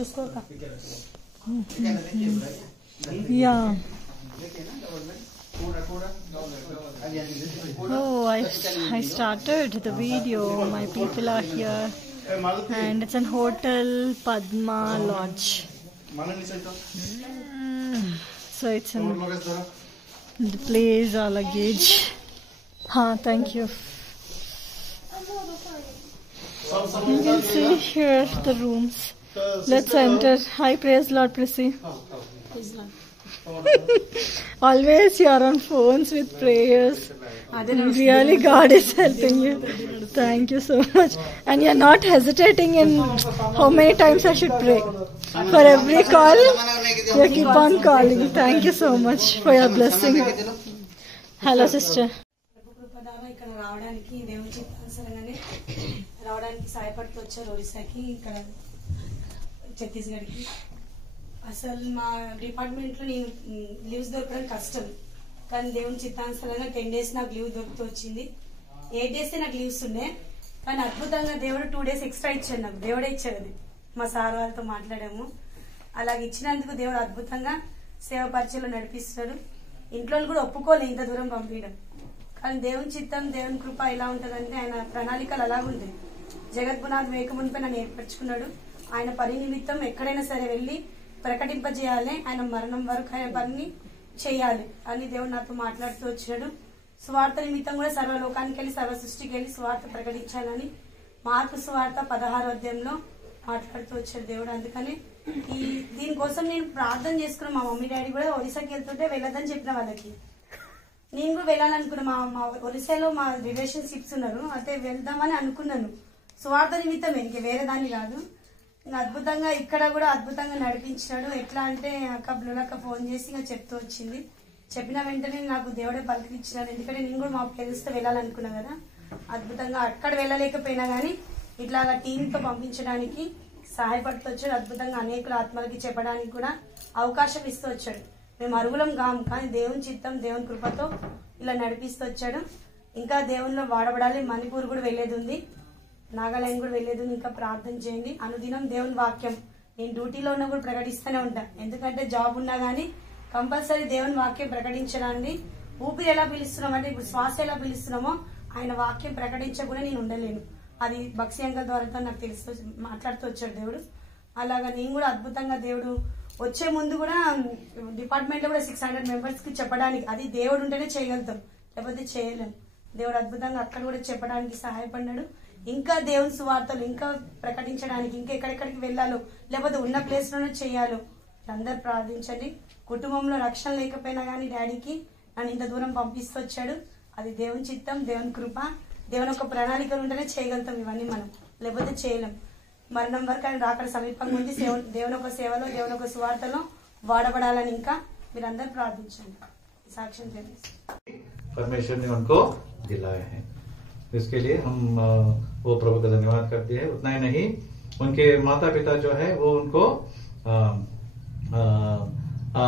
చూసుకోక yeah Oh, I started the video. My people are here, and it's an hotel Padma Lodge. So it's in the place our luggage. Thank you. You can see here the rooms. Let's enter. Hi, praise Lord, Prissy. Always you are on phones with prayers. Really, God is helping you. Thank you so much. And you are not hesitating in how many times I should pray. For every call, you keep on calling. Thank you so much for your blessing. Hello, sister. ఇక్కడ రావడానికి దేవుని చిత్తానుసారంగానే రావడానికి సహాయపడుతూ వచ్చారు ఒరిస్సాకి, ఇక్కడ ఛత్తీస్గఢ్కి. అసలు మా డిపార్ట్మెంట్లో నేను లీవ్స్ దొరకడం కష్టం, కానీ దేవుని చిత్తానుసారంగా 10 days నాకు లీవ్ దొరుకుతూ వచ్చింది. 8 days నాకు లీవ్స్ ఉండే, కానీ అద్భుతంగా దేవుడు 2 days ఎక్స్ట్రా ఇచ్చాడు. నాకు దేవుడే ఇచ్చాడు. అది మా సార్ వాళ్ళతో మాట్లాడాము. అలాగే ఇచ్చినందుకు దేవుడు అద్భుతంగా సేవ పరిచయలో నడిపిస్తున్నాడు. ఇంట్లో కూడా ఒప్పుకోలే ఇంత దూరం పంపించడం, కానీ దేవుని చిత్తం దేవుని కృప ఎలా ఉంటుందంటే ఆయన ప్రణాళికలు అలాగుంటాయి. జగద్గుణాలు వేకమునిపై నన్ను ఏర్పరచుకున్నాడు. ఆయన పని నిమిత్తం ఎక్కడైనా సరే వెళ్ళి ప్రకటింపజేయాలి, ఆయన మరణం వరకు ఆయన పని చేయాలి అని దేవుడు నాతో మాట్లాడుతూ వచ్చాడు. సువార్త నిమిత్తం కూడా సర్వలోకానికి వెళ్ళి సర్వ సృష్టికి వెళ్ళి సువార్త ప్రకటించాలని మార్కు సువార్త 16వ అధ్యాయంలో మాట్లాడుతూ వచ్చాడు దేవుడు. అందుకని దీనికోసం నేను ప్రార్థన చేసుకున్నాను. మా మమ్మీ డాడీ కూడా ఒరిస్సాకి వెళ్తుంటే వెళ్ళొద్దని చెప్పిన వాళ్ళకి. నేను కూడా వెళ్ళాలనుకున్నా. మా ఒరిస్సాలో మా రిలేషన్షిప్స్ ఉన్నారు, అయితే వెళ్దామని అనుకున్నాను. సువార్త నిమిత్తమే, ఇంక వేరే దాన్ని కాదు. అద్భుతంగా ఇక్కడ కూడా అద్భుతంగా నడిపించాడు. ఎట్లా అంటే అక్క బ్లూలక్క ఫోన్ చేసి ఇంకా చెప్తూ వచ్చింది. చెప్పిన వెంటనే నాకు దేవుడే పలికించినాడు. ఎందుకంటే నేను కూడా మా పేరెంట్స్తో వెళ్ళాలనుకున్నా కదా. అద్భుతంగా అక్కడ వెళ్ళలేకపోయినా కానీ ఇట్లాగా టీంతో పంపించడానికి సహాయపడుతూ వచ్చాడు. అద్భుతంగా అనేకుల ఆత్మలకి చెప్పడానికి కూడా అవకాశం ఇస్తూ వచ్చాడు. మేము అరుగులం కాము, కానీ దేవుని చిత్తం దేవుని కృపతో ఇలా నడిపిస్తూ వచ్చాడు. ఇంకా దేవునిలో వాడబడాలి. మణిపూర్ కూడా వెళ్ళేది ఉంది, నాగాలాండ్ కూడా వెళ్ళేది ఉంది. ఇంకా ప్రార్థన చేయండి. అనుదినం దేవుని వాక్యం నేను డ్యూటీలో ఉన్నా కూడా ప్రకటిస్తూనే ఉంటా. ఎందుకంటే జాబ్ ఉన్నా కానీ కంపల్సరీ దేవుని వాక్యం ప్రకటించడాన్ని. ఊపిరి ఎలా పిలుస్తున్నాం అంటే ఇప్పుడు శ్వాస ఎలా పిలుస్తున్నామో ఆయన వాక్యం ప్రకటించకుండా నేను ఉండలేను. అది బక్సీ అంకల్ ద్వారా నాకు తెలుస్తూ మాట్లాడుతూ వచ్చాడు దేవుడు. అలాగా నేను కూడా అద్భుతంగా దేవుడు వచ్చే ముందు కూడా డిపార్ట్మెంట్ లో కూడా 600 members కి చెప్పడానికి, అది దేవుడు ఉంటేనే చేయగలుగుతాం, లేకపోతే చేయలేం. దేవుడు అద్భుతంగా అక్కడ కూడా చెప్పడానికి సహాయపడినాడు. ఇంకా దేవుని సువార్తలు ఇంకా ప్రకటించడానికి ఇంకా ఎక్కడెక్కడికి వెళ్ళాలో, లేకపోతే ఉన్న ప్లేస్ లోనే చేయాలో అందరు ప్రార్థించండి. కుటుంబంలో రక్షణ లేకపోయినా కానీ డాడీకి నన్ను ఇంత దూరం పంపిస్తూ వచ్చాడు. అది దేవుని చిత్తం, దేవుని కృప, దేవుని ఒక ప్రణాళికలు ఉంటేనే చేయగలుగుతాం ఇవన్నీ, మనం లేకపోతే చేయలేం. మరణం వరకు ఆయన రాకడ సమీపంగా ఉంది. దేవుని ఒక సేవలో దేవుని ఒక సువార్తలో వాడబడాలని ఇంకా మీరందరూ ప్రార్థించండి. సాక్ష్యం తెలియజేయండి. परमेश्वर ने उनको दिलाए हैं, इसके लिए हम वो प्रभु का धन्यवाद करते हैं। उतना ही नहीं, उनके माता पिता जो है वो उनको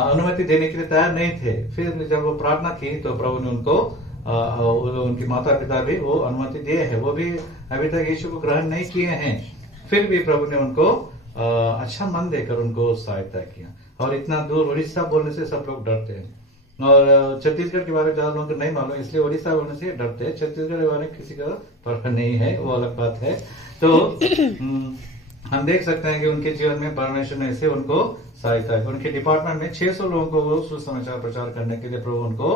अनुमति देने के लिए तैयार नहीं थे। फिर जब वो प्रार्थना की तो प्रभु ने उनको उनके माता पिता भी वो अनुमति दिए हैं। वो भी अभी तक यीशु को ग्रहण नहीं किए हैं, फिर भी प्रभु ने उनको अच्छा मन देकर उनको सहायता किया। और इतना दूर उड़ीसा बोलने से सब लोग डरते हैं, और छत्तीसगढ़ के बारे में ज्यादा लोगों को नहीं मालूम, इसलिए उड़ीसा बोलने से डरते हैं। छत्तीसगढ़ के बारे में किसी का पता नहीं है, वो अलग बात है। तो हम देख सकते हैं कि उनके जीवन में परमेश्वर ने ऐसे उनको सहायता की। उनके डिपार्टमेंट में 600 लोगों को वो सुसमाचार प्रचार करने के लिए प्रभु उनको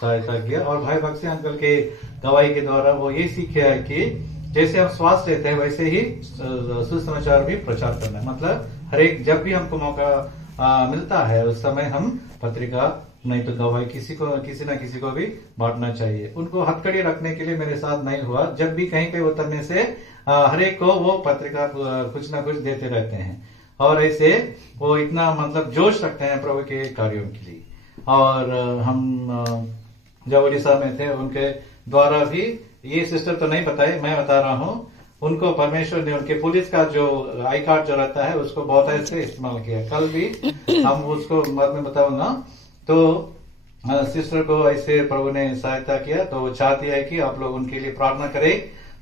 सहायता किया। और भाई बक्सी अंकल के गवाही के द्वारा वो ये सीखे है कि जैसे हम श्वास लेते हैं वैसे ही सुसमाचार भी प्रचार करना है। मतलब हर एक जब भी हमको मौका मिलता है उस समय हम पत्रिका नहीं तो गवाही किसी न किसी को भी बांटना चाहिए। उनको हथकड़ी रखने के लिए मेरे साथ नहीं हुआ। जब भी कहीं पे उतरने से हर एक को वो पत्रिका कुछ न कुछ देते रहते हैं, और ऐसे वो इतना मतलब जोश रखते हैं प्रभु के कार्यों के लिए। और हम जब उड़ीसा में थे उनके द्वारा भी, ये सिस्टर तो नहीं बताए, मैं बता रहा हूँ, उनको परमेश्वर ने उनके पुलिस का जो आई कार्ड जो रहता है उसको बहुत ऐसे इस्तेमाल किया। कल भी हम उसको बाद में बताऊंगा। तो सिस्टर को ऐसे प्रभु ने सहायता किया, तो वो चाहती है कि आप लोग उनके लिए प्रार्थना करें,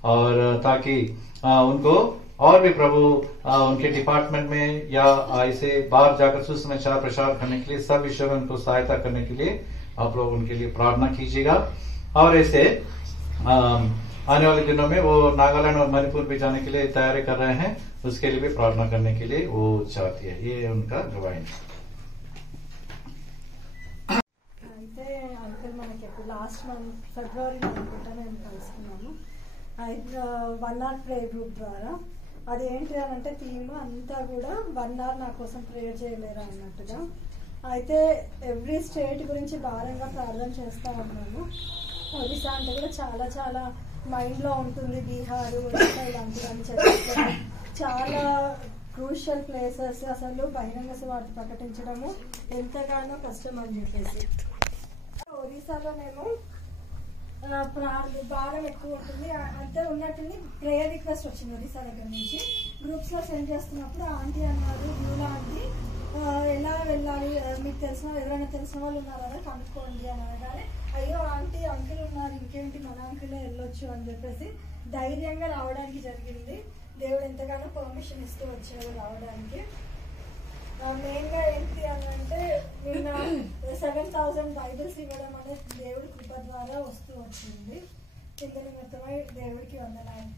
और ताकि उनको और भी प्रभु उनके डिपार्टमेंट में या ऐसे बाहर जाकर सुसमाचार प्रचार करने के लिए सब विषयों में उनको सहायता करने के लिए आप लोग उनके लिए प्रार्थना कीजिएगा। और ऐसे आने वाले दिनों में वो नागालैंड और मणिपुर भी जाने के लिए तैयारी कर रहे हैं, उसके लिए भी प्रार्थना करने के लिए वो चाहती है। ये उनका गवाही है। అయితే అంకుల్ మనకి ఎప్పుడు లాస్ట్ మంత్ ఫిబ్రవరిలో అనుకుంటా మేము కలుసుకున్నాము 1 hour ప్రేయర్ గ్రూప్ ద్వారా. అది ఏంటి అని అంటే థీమ్ అంతా కూడా 1 hour నా కోసం ప్రేయర్ చేయలేరా అన్నట్టుగా. అయితే ఎవ్రీ స్టేట్ గురించి భారంగా ప్రార్థన చేస్తూ ఉన్నాము. ఒడిశా అంటే కూడా చాలా చాలా మైండ్లో ఉంటుంది, బీహార్ ఒడిశా ఇలాంటివన్నీ చెప్పి చాలా క్రూషియల్ ప్లేసెస్, అసలు బహిరంగ సువార్త ప్రకటించడము ఎంతగానో కష్టం అని చెప్పేసి. ఒరిస్సాలోనేమో భారం ఎక్కువ ఉంటుంది. అంతే ఉన్నట్టుంది ప్రేయర్ రిక్వెస్ట్ వచ్చింది ఒరిస్సా దగ్గర నుంచి. గ్రూప్స్లో సెండ్ చేస్తున్నప్పుడు ఆంటీ అన్నారు, యూలా ఆంటీ ఎలా వెళ్ళాలి, మీకు ఎవరైనా తెలిసిన వాళ్ళు ఉన్నారా కనుక్కోండి అని అనగానే, అయ్యో ఆంటీ అంకుల్ ఉన్నారు, ఇంకేంటి మన అంకులే వెళ్ళొచ్చు అని చెప్పేసి ధైర్యంగా రావడానికి జరిగింది. దేవుడు ఎంతగానో పర్మిషన్ ఇస్తూ వచ్చాడు రావడానికి. మెయిన్గా ఏంటి అని అంటే నిన్న 7,000 బైబిల్స్ ఇవ్వడం అనేది దేవుడి కృప ద్వారా వస్తూ వచ్చింది. కింద నిమిత్తమై దేవుడికి వందనాలు.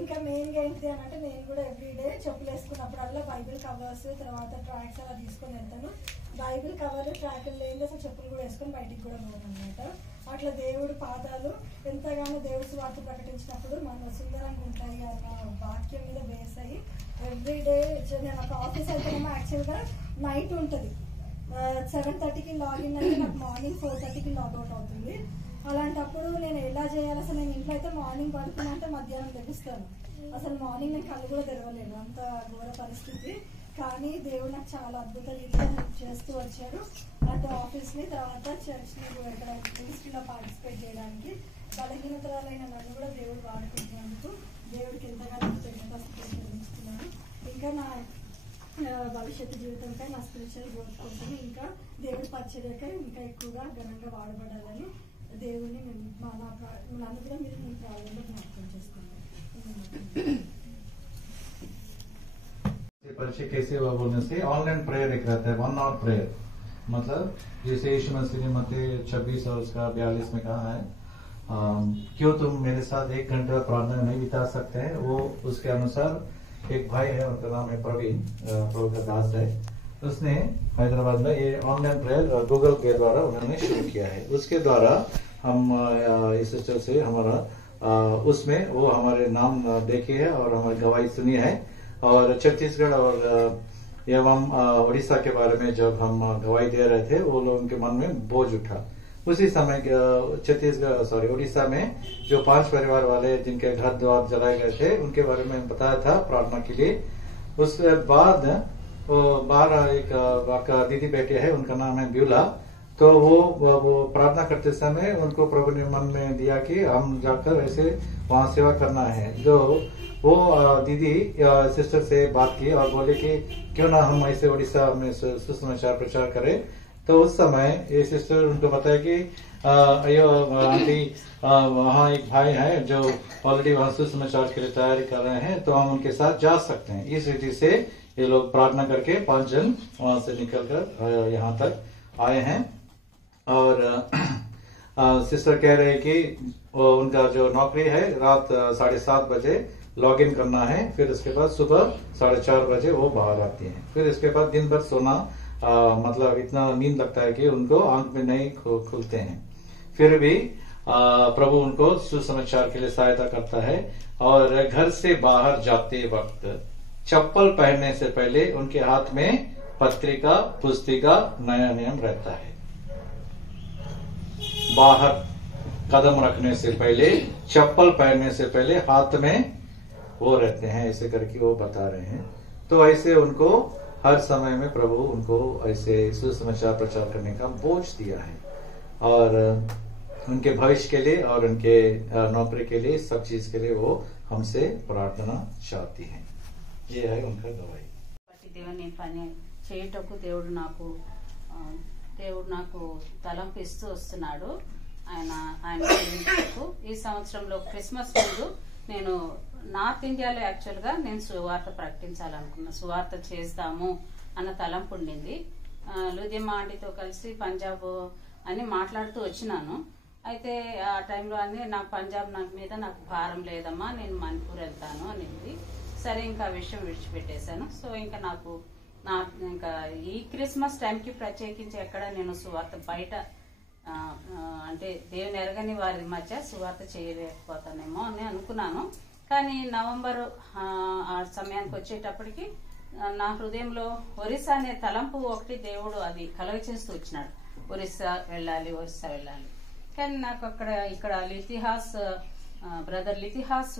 ఇంకా మెయిన్గా ఏంటి అని అంటే నేను కూడా ఎవ్రీడే చెప్పులు వేసుకున్నప్పుడల్లా బైబిల్ కవర్స్ తర్వాత ట్రాక్స్ అలా తీసుకొని వెళ్తాను. బైబిల్ కవర్లు ట్రాకులు లేని అసలు చెప్పులు కూడా వేసుకొని బయటికి కూడా పోను అనమాట. అట్లా దేవుడు పాదాలు ఎంతగానో దేవుడి స్వార్థ ప్రకటించినప్పుడు మన సుందరంగా ఉంటాయి అన్న వాక్యం మీద బేస్ అయ్యి ఎవ్రీడే నేను ఒక ఆఫీస్ అయితేనేమో యాక్చువల్గా నైట్ ఉంటుంది. 7:30కి లాగిన్ అయితే నాకు మార్నింగ్ 4:30కి లాగౌట్ అవుతుంది. అలాంటప్పుడు నేను ఎలా చేయాలి, అసలు నేను ఇంట్లో అయితే మార్నింగ్ పడుతున్నా అంటే మధ్యాహ్నం తెప్పిస్తాను. అసలు మార్నింగ్ నేను కళ్ళు కూడా తెరవలేను, అంత ఘోర పరిస్థితి. కానీ దేవుడు నాకు చాలా అద్భుత రీతిగా హెల్ప్ చేస్తూ వచ్చాడు. అటు ఆఫీస్ని తర్వాత చర్చ్ని ఇక్కడ మినిస్ట్రీలో పార్టిసిపేట్ చేయడానికి బలహీనతలైన నన్ను కూడా దేవుడు వాడుకుంటున్నందుకు దేవుడికి ఎంతగానో కృతజ్ఞతలు. ఇంకా నా భవిష్యత్తు జీవితంపై నా స్పిరిచువల్ గ్రోత్ కోసం ఇంకా దేవుడి పరిచర్యకై ఇంకా ఎక్కువగా ఘనంగా వాడబడాలని దేవుడిని నన్ను కూడా మీరు మీ ప్రాబ్లంలో జ్ఞాపకం చేసుకున్నాను. परिचय कैसे हुआ बोलने से ऑनलाइन प्रेयर एक रहता है 1 hour प्रेयर, मतलब जैसे यीशु मसीह ने मत्ती 26 और उसका 42 में कहा है क्यों तुम मेरे साथ 1 घंटा प्रार्थना नहीं बिता सकते हैं। वो उसके अनुसार एक भाई है, उनका नाम है प्रवीण, प्रभु का दास है, उसने हैदराबाद में ये ऑनलाइन प्रेयर गूगल के द्वारा उन्होंने शुरू किया है। उसके द्वारा हम इस सिस्टर से हमारा उसमें वो हमारे नाम देखे है और हमारी गवाही सुनी है। और छत्तीसगढ़ और एवं उड़ीसा के बारे में जब हम गवाही दे रहे थे वो लोगों के मन में बोझ उठा। उसी समय उड़ीसा में जो 5 परिवार वाले जिनके घर द्वार जलाए गए थे उनके बारे में बताया था प्रार्थना के लिए। उसके बाद बाहर एक दीदी बेटे है, उनका नाम है ब्यूला, तो वो प्रार्थना करते समय उनको प्रभु ने मन में दिया कि हम जाकर ऐसे वहाँ सेवा करना है। जो वो दीदी सिस्टर से बात की और बोले कि क्यों ना हम ऐसे उड़ीसा में सुसमाचार प्रचार करें। तो उस समय ये सिस्टर उनको बताया कि अयो आंटी वहाँ एक भाई है जो ऑलरेडी वहाँ सुसमाचार के लिए तैयारी कर रहे हैं, तो हम उनके साथ जा सकते हैं। इस रीति से ये लोग प्रार्थना करके 5 जन वहाँ से निकलकर यहाँ तक आए हैं। और सिस्टर कह रहे हैं कि उनका जो नौकरी है रात 7:30 बजे लॉग इन करना है, फिर उसके बाद सुबह 4:30 बजे वो बाहर आती हैं। फिर इसके बाद दिन भर सोना मतलब इतना नींद लगता है कि उनको आंख में नहीं खुलते हैं। फिर भी प्रभु उनको सुसमाचार के लिए सहायता करता है। और घर से बाहर जाते वक्त चप्पल पहनने से पहले उनके हाथ में पत्रिका पुस्तिका नया नियम रहता है। बाहर कदम रखने से पहले, चप्पल पहनने से पहले हाथ में वो रहते हैं, ऐसे करके वो बता रहे हैं। तो ऐसे उनको हर समय में प्रभु उनको ऐसे सुसमाचार प्रचार करने का बोझ दिया है और उनके भविष्य के लिए और उनके नौकरी के लिए सब चीज के लिए वो हमसे प्रार्थना चाहती हैं। ये है उनका गवाही। దేవుని పని చేయటకు దేవుడు నాకు తలంపు ఇస్తూ వస్తున్నాడు. ఆయన ఈ సంవత్సరంలో క్రిస్మస్ ముందు నేను నార్త్ ఇండియాలో యాక్చువల్గా నేను సువార్త ప్రకటించాలనుకున్నా, సువార్త చేస్తాము అన్న తలంపు ఉండింది. లూదియమ్మ ఆంటీతో కలిసి పంజాబ్ అని మాట్లాడుతూ వచ్చినాను. అయితే ఆ టైంలో అని నాకు పంజాబ్ మీద నాకు భారం లేదమ్మా, నేను మణిపూర్ వెళ్తాను అనేది. సరే, ఇంకా ఆ విషయం విడిచిపెట్టేశాను. సో ఇంకా నాకు ఇంకా ఈ క్రిస్మస్ టైంకి ప్రత్యేకించి ఎక్కడ నేను సువార్త బయట అంటే దేవుని ఎరగని వారి మధ్య సువార్త చేయలేకపోతానేమో అని అనుకున్నాను. కానీ నవంబర్ ఆ సమయానికి వచ్చేటప్పటికి నా హృదయంలో ఒరిస్సా అనే తలంపు ఒకటి దేవుడు అది కలుగచేస్తూ వచ్చినాడు. ఒరిస్సా వెళ్ళాలి. కానీ నాకు ఇక్కడ లితిహాస్ బ్రదర్ లితిహాస్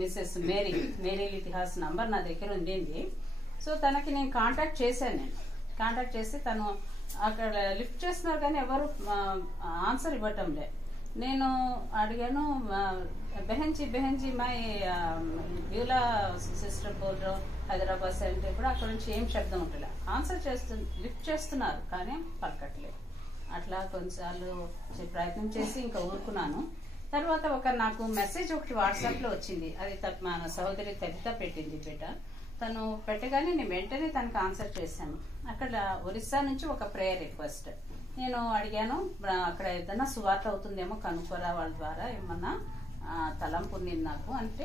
మిసెస్ మేరీ లితిహాస్ నంబర్ నా దగ్గర ఉండింది. సో తనకి నేను కాంటాక్ట్ చేశాను. కాంటాక్ట్ చేసి తను అక్కడ లిఫ్ట్ చేస్తున్నారు కానీ ఎవరు ఆన్సర్ ఇవ్వటం లే. నేను అడిగాను, బెహెంజీ మై బ్యూలా సిస్టర్ బోల్ హైదరాబాద్ అంటే కూడా అక్కడ నుంచి ఏం శబ్దం ఉంటుందా, ఆన్సర్ లిఫ్ట్ చేస్తున్నారు కానీ పలకట్లేదు. అట్లా కొన్నిసార్లు ప్రయత్నం చేసి ఇంకా ఊరుకున్నాను. తర్వాత నాకు మెసేజ్ ఒకటి వాట్సాప్ లో వచ్చింది. అది మన సహోదరి తదిత పెట్టింది. తను పెట్టగానే నేను వెంటనే తనకు ఆన్సర్ చేశాను. అక్కడ ఒరిస్సా నుంచి ఒక ప్రేయర్ రిక్వెస్ట్ నేను అడిగాను, అక్కడ ఏదైనా సువార్త అవుతుందేమో కనుక్కోరా, వాళ్ళ ద్వారా ఏమన్నా తలంపు ఉంది నాకు అంటే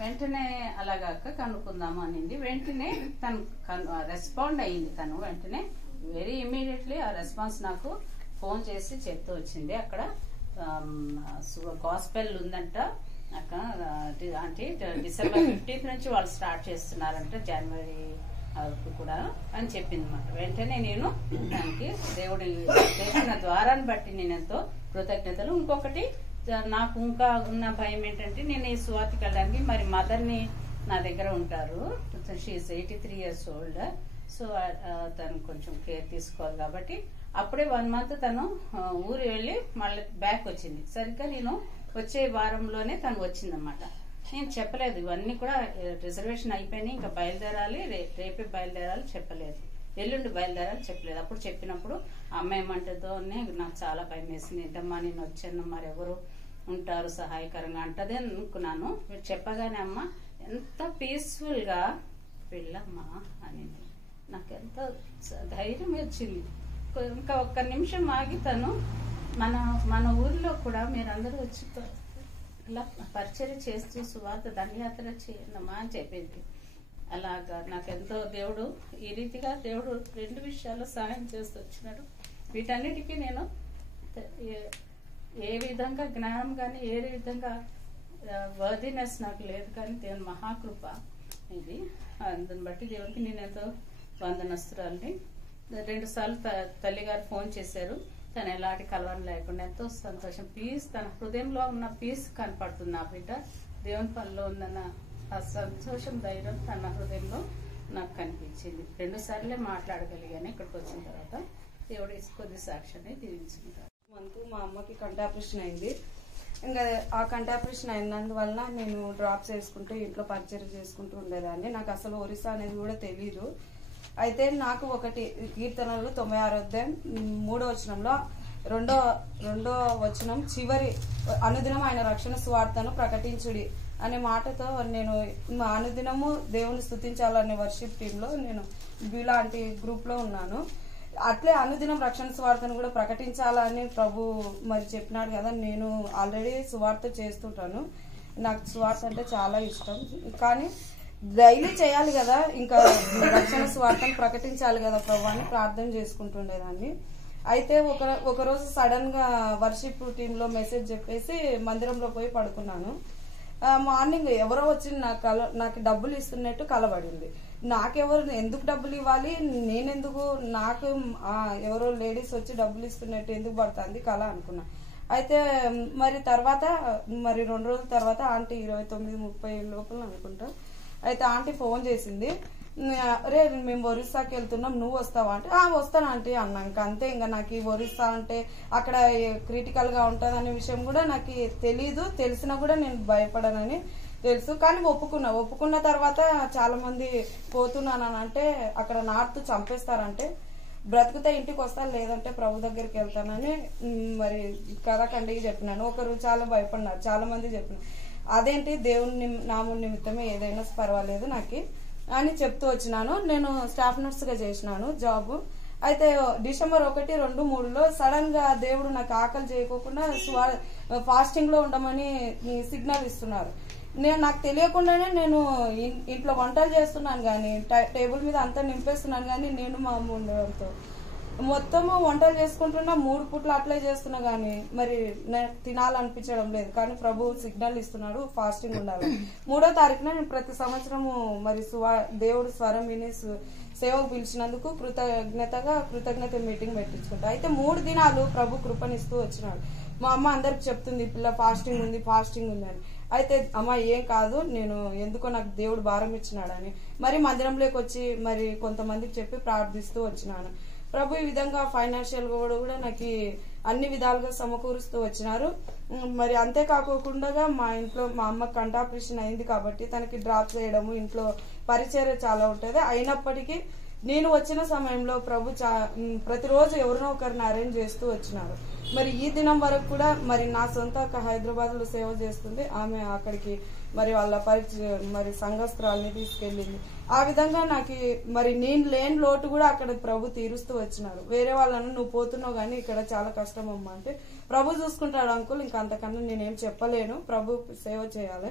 వెంటనే అలాగాక కనుక్కుందాము అనింది. వెంటనే తను రెస్పాండ్ అయ్యింది. తను వెంటనే వెరీ ఇమ్మీడియట్లీ ఆ రెస్పాన్స్ నాకు ఫోన్ చేసి చెప్తూ వచ్చింది. అక్కడ గాస్పెల్ ఉందంట అక్కడ అంటే డిసెంబర్ 15th నుంచి వాళ్ళు స్టార్ట్ చేస్తున్నారంట, జనవరి కూడా అని చెప్పింది అన్నమాట. వెంటనే నేను దానికి దేవుడి చేసిన ద్వారాన్ని బట్టి నేను ఎంతో కృతజ్ఞతలు. ఇంకొకటి నాకు ఇంకా ఉన్న భయం ఏంటంటే నేను ఈ సువార్తకి వెళ్ళడానికి మరి మదర్ని నా దగ్గర ఉంటారు. She is 83 years old. సో తను కొంచెం కేర్ తీసుకోవాలి కాబట్టి అప్పుడే 1 month తను ఊరు వెళ్ళి మళ్ళీ బ్యాక్ వచ్చింది. సరిగ్గా నేను వచ్చే వారంలోనే తను వచ్చిందన్నమాట. నేను చెప్పలేదు, ఇవన్నీ కూడా రిజర్వేషన్ అయిపోయినాయి, ఇంకా బయలుదేరాలి, రేపే బయలుదేరాలి చెప్పలేదు, ఎల్లుండి బయలుదేరాలి చెప్పలేదు. అప్పుడు చెప్పినప్పుడు అమ్మ ఏమంటుందోనే నాకు చాలా భయం వేసింది. ఏంటమ్మా నేను వచ్చాను, మరి ఎవరు ఉంటారు సహాయకరంగా అంటది అని అనుకున్నాను. మీరు చెప్పగానే అమ్మ ఎంత పీస్ఫుల్ గా వెళ్ళమ్మా అనింది. నాకు ఎంత ధైర్యం వచ్చింది. ఇంకా ఒక్క నిమిషం ఆగి తను మన ఊరిలో కూడా మీరందరూ వచ్చి ఇలా పరిచయం చేస్తూ సువార్త దండయాత్ర చేయండమ్మా అని చెప్పింది. అలాగా నాకెంతో దేవుడు ఈ రీతిగా దేవుడు 2 విషయాల్లో సహాయం చేస్తూ వచ్చినాడు. వీటన్నిటికీ నేను ఏ విధంగా జ్ఞానం కానీ ఏ విధంగా వర్దినెస్ నాకు లేదు, కానీ దేవుని మహాకృప ఇది. అందుని బట్టి దేవుడికి నేను ఎంతో వందనస్తురాలని. 2 సార్లు తల్లిగారు ఫోన్ చేశారు. తను ఎలాంటి కలవరం లేకుండా ఎంతో సంతోషం, పీస్, తన హృదయంలో ఉన్న పీస్ కనపడుతుంది. నా బిడ్డ దేవుని పనిలో ఉన్న ఆ సంతోషం, ధైర్యం తన హృదయంలో నాకు కనిపించింది. 2 సార్లే మాట్లాడగలిగాను. ఇక్కడికి వచ్చిన తర్వాత దేవుడు కొద్ది సాక్ష్యాన్ని దీవించుకుంటారు. మా అమ్మకి కంటి ఆపరేషన్ అయింది. ఇంకా ఆ కంటి ఆపరేషన్ అయినందువల్ల నేను డ్రాప్స్ వేసుకుంటూ ఇంట్లో పరిచయం చేసుకుంటూ ఉండేదాన్ని. నాకు అసలు ఒరిస్సా అనేది కూడా తెలీదు. అయితే నాకు ఒకటి కీర్తనలు 96వ అధ్యాయం 3వ వచనంలో రెండో వచనం చివరి అనుదినం ఆయన రక్షణ సువార్తను ప్రకటించుడి అనే మాటతో నేను అనుదినము దేవుని స్తుతించాలనే వర్షిప్ టీంలో నేను లాంటి గ్రూప్ లో ఉన్నాను. అట్లే అనుదినం రక్షణ సువార్తను కూడా ప్రకటించాలని ప్రభు మరి చెప్పినాడు కదా. నేను ఆల్రెడీ సువార్త చేస్తుంటాను, నాకు సువార్త అంటే చాలా ఇష్టం, కానీ డైలీ చేయాలి కదా, ఇంకా రక్షణ సువార్తను ప్రకటించాలి కదా ప్రభు అని ప్రార్థన చేసుకుంటుండేదాన్ని. అయితే ఒకరోజు సడన్ గా వర్షిప్ టీంలో మెసేజ్ చెప్పేసి మందిరంలో పోయి పడుకున్నాను. మార్నింగ్ ఎవరో వచ్చి నాకు డబ్బులు ఇస్తున్నట్టు కలబడింది. నాకెవరు ఎందుకు డబ్బులు ఇవ్వాలి, నేనెందుకు, నాకు ఎవరో లేడీస్ వచ్చి డబ్బులు ఇస్తున్నట్టు ఎందుకు పడుతుంది కళ అనుకున్నా. అయితే మరి 2 రోజుల తర్వాత ఆంటీ 29:30 లోపల అనుకుంటా, అయితే ఆంటీ ఫోన్ చేసింది. అరే మేము ఒరిస్సాకి వెళ్తున్నాం, నువ్వు వస్తావా అంటే వస్తాను ఆంటీ అన్నా. ఇంకా అంతే, ఇంకా నాకు ఈ ఒరిస్సా అంటే అక్కడ క్రిటికల్ గా ఉంటుందనే విషయం కూడా నాకు తెలీదు, తెలిసినా కూడా నేను భయపడనని తెలుసు. కానీ ఒప్పుకున్న తర్వాత చాలా మంది పోతున్నానంటే అక్కడ నార్త్ చంపేస్తారంటే బ్రతుకుతే ఇంటికి వస్తాను, లేదంటే ప్రభు దగ్గరికి వెళ్తానని మరి కథకండికి చెప్పినాను. ఒకరు చాలా భయపడినారు, చాలా మంది చెప్పినారు. అదేంటి దేవుని నామం నిమిత్తమే ఏదైనా పర్వాలేదు నాకు అని చెప్తూ వచ్చినాను. నేను స్టాఫ్ నర్స్ గా చేసినాను జాబ్. అయితే డిసెంబర్ 1, 2, 3లో సడన్ గా దేవుడు నాకు ఆకలి చేయకోకుండా ఫాస్టింగ్ లో ఉండమని సిగ్నల్ ఇస్తున్నారు. నాకు తెలియకుండానే నేను ఇంట్లో వంటలు చేస్తున్నాను కానీ టేబుల్ మీద అంతా నింపేస్తున్నాను కానీ నేను మా అమ్మ ఉండడంతో మొత్తము వంటలు చేసుకుంటున్నా 3 పూట్లు అప్లై చేస్తున్నా గానీ మరి తినాలనిపించడం లేదు. కానీ ప్రభు సిగ్నల్ ఇస్తున్నాడు ఫాస్టింగ్ ఉండాలి. 3వ తారీఖున నేను ప్రతి సంవత్సరము మరి దేవుడు స్వరం విని సేవకు పిలిచినందుకు కృతజ్ఞత మీటింగ్ పెట్టించుకుంటా. అయితే 3 దినాలు ప్రభు కృపనిస్తూ వచ్చినాడు. మా అమ్మ అందరికి చెప్తుంది పిల్ల ఫాస్టింగ్ ఉంది అని. అయితే అమ్మ ఏం కాదు, నేను ఎందుకో నాకు దేవుడు భారం ఇచ్చినాడని మరి మందిరంలోకి వచ్చి మరి కొంతమందికి చెప్పి ప్రార్థిస్తూ వచ్చినాను. ప్రభు ఈ విధంగా ఫైనాన్షియల్ కూడా నాకు అన్ని విధాలుగా సమకూరుస్తూ వచ్చినారు. మరి అంతేకాకుండా మా ఇంట్లో మా అమ్మ కంఠాపరేషన్ అయింది కాబట్టి తనకి డ్రాప్ చేయడము ఇంట్లో పరిచర్య చాలా ఉంటది. అయినప్పటికీ నేను వచ్చిన సమయంలో ప్రభు ప్రతిరోజు ఎవరినో ఒకరిని అరేంజ్ చేస్తూ వచ్చినారు. మరి ఈ దినం వరకు కూడా మరి నా సొంత అక్క హైదరాబాద్ లో సేవ చేస్తుంది. ఆమె అక్కడికి మరి వాళ్ళ మరి సంఘస్త్రాలని తీసుకెళ్లింది. ఆ విధంగా నాకు మరి నేను లేని లోటు కూడా అక్కడ ప్రభు తీరుస్తూ వచ్చినారు. వేరే వాళ్ళను నువ్వు పోతున్నావు గానీ ఇక్కడ చాలా కష్టం అమ్మా అంటే ప్రభు చూసుకుంటాడు అంకుల్, ఇంకా అంతకన్నా నేనేం చెప్పలేను, ప్రభు సేవ చేయాలి,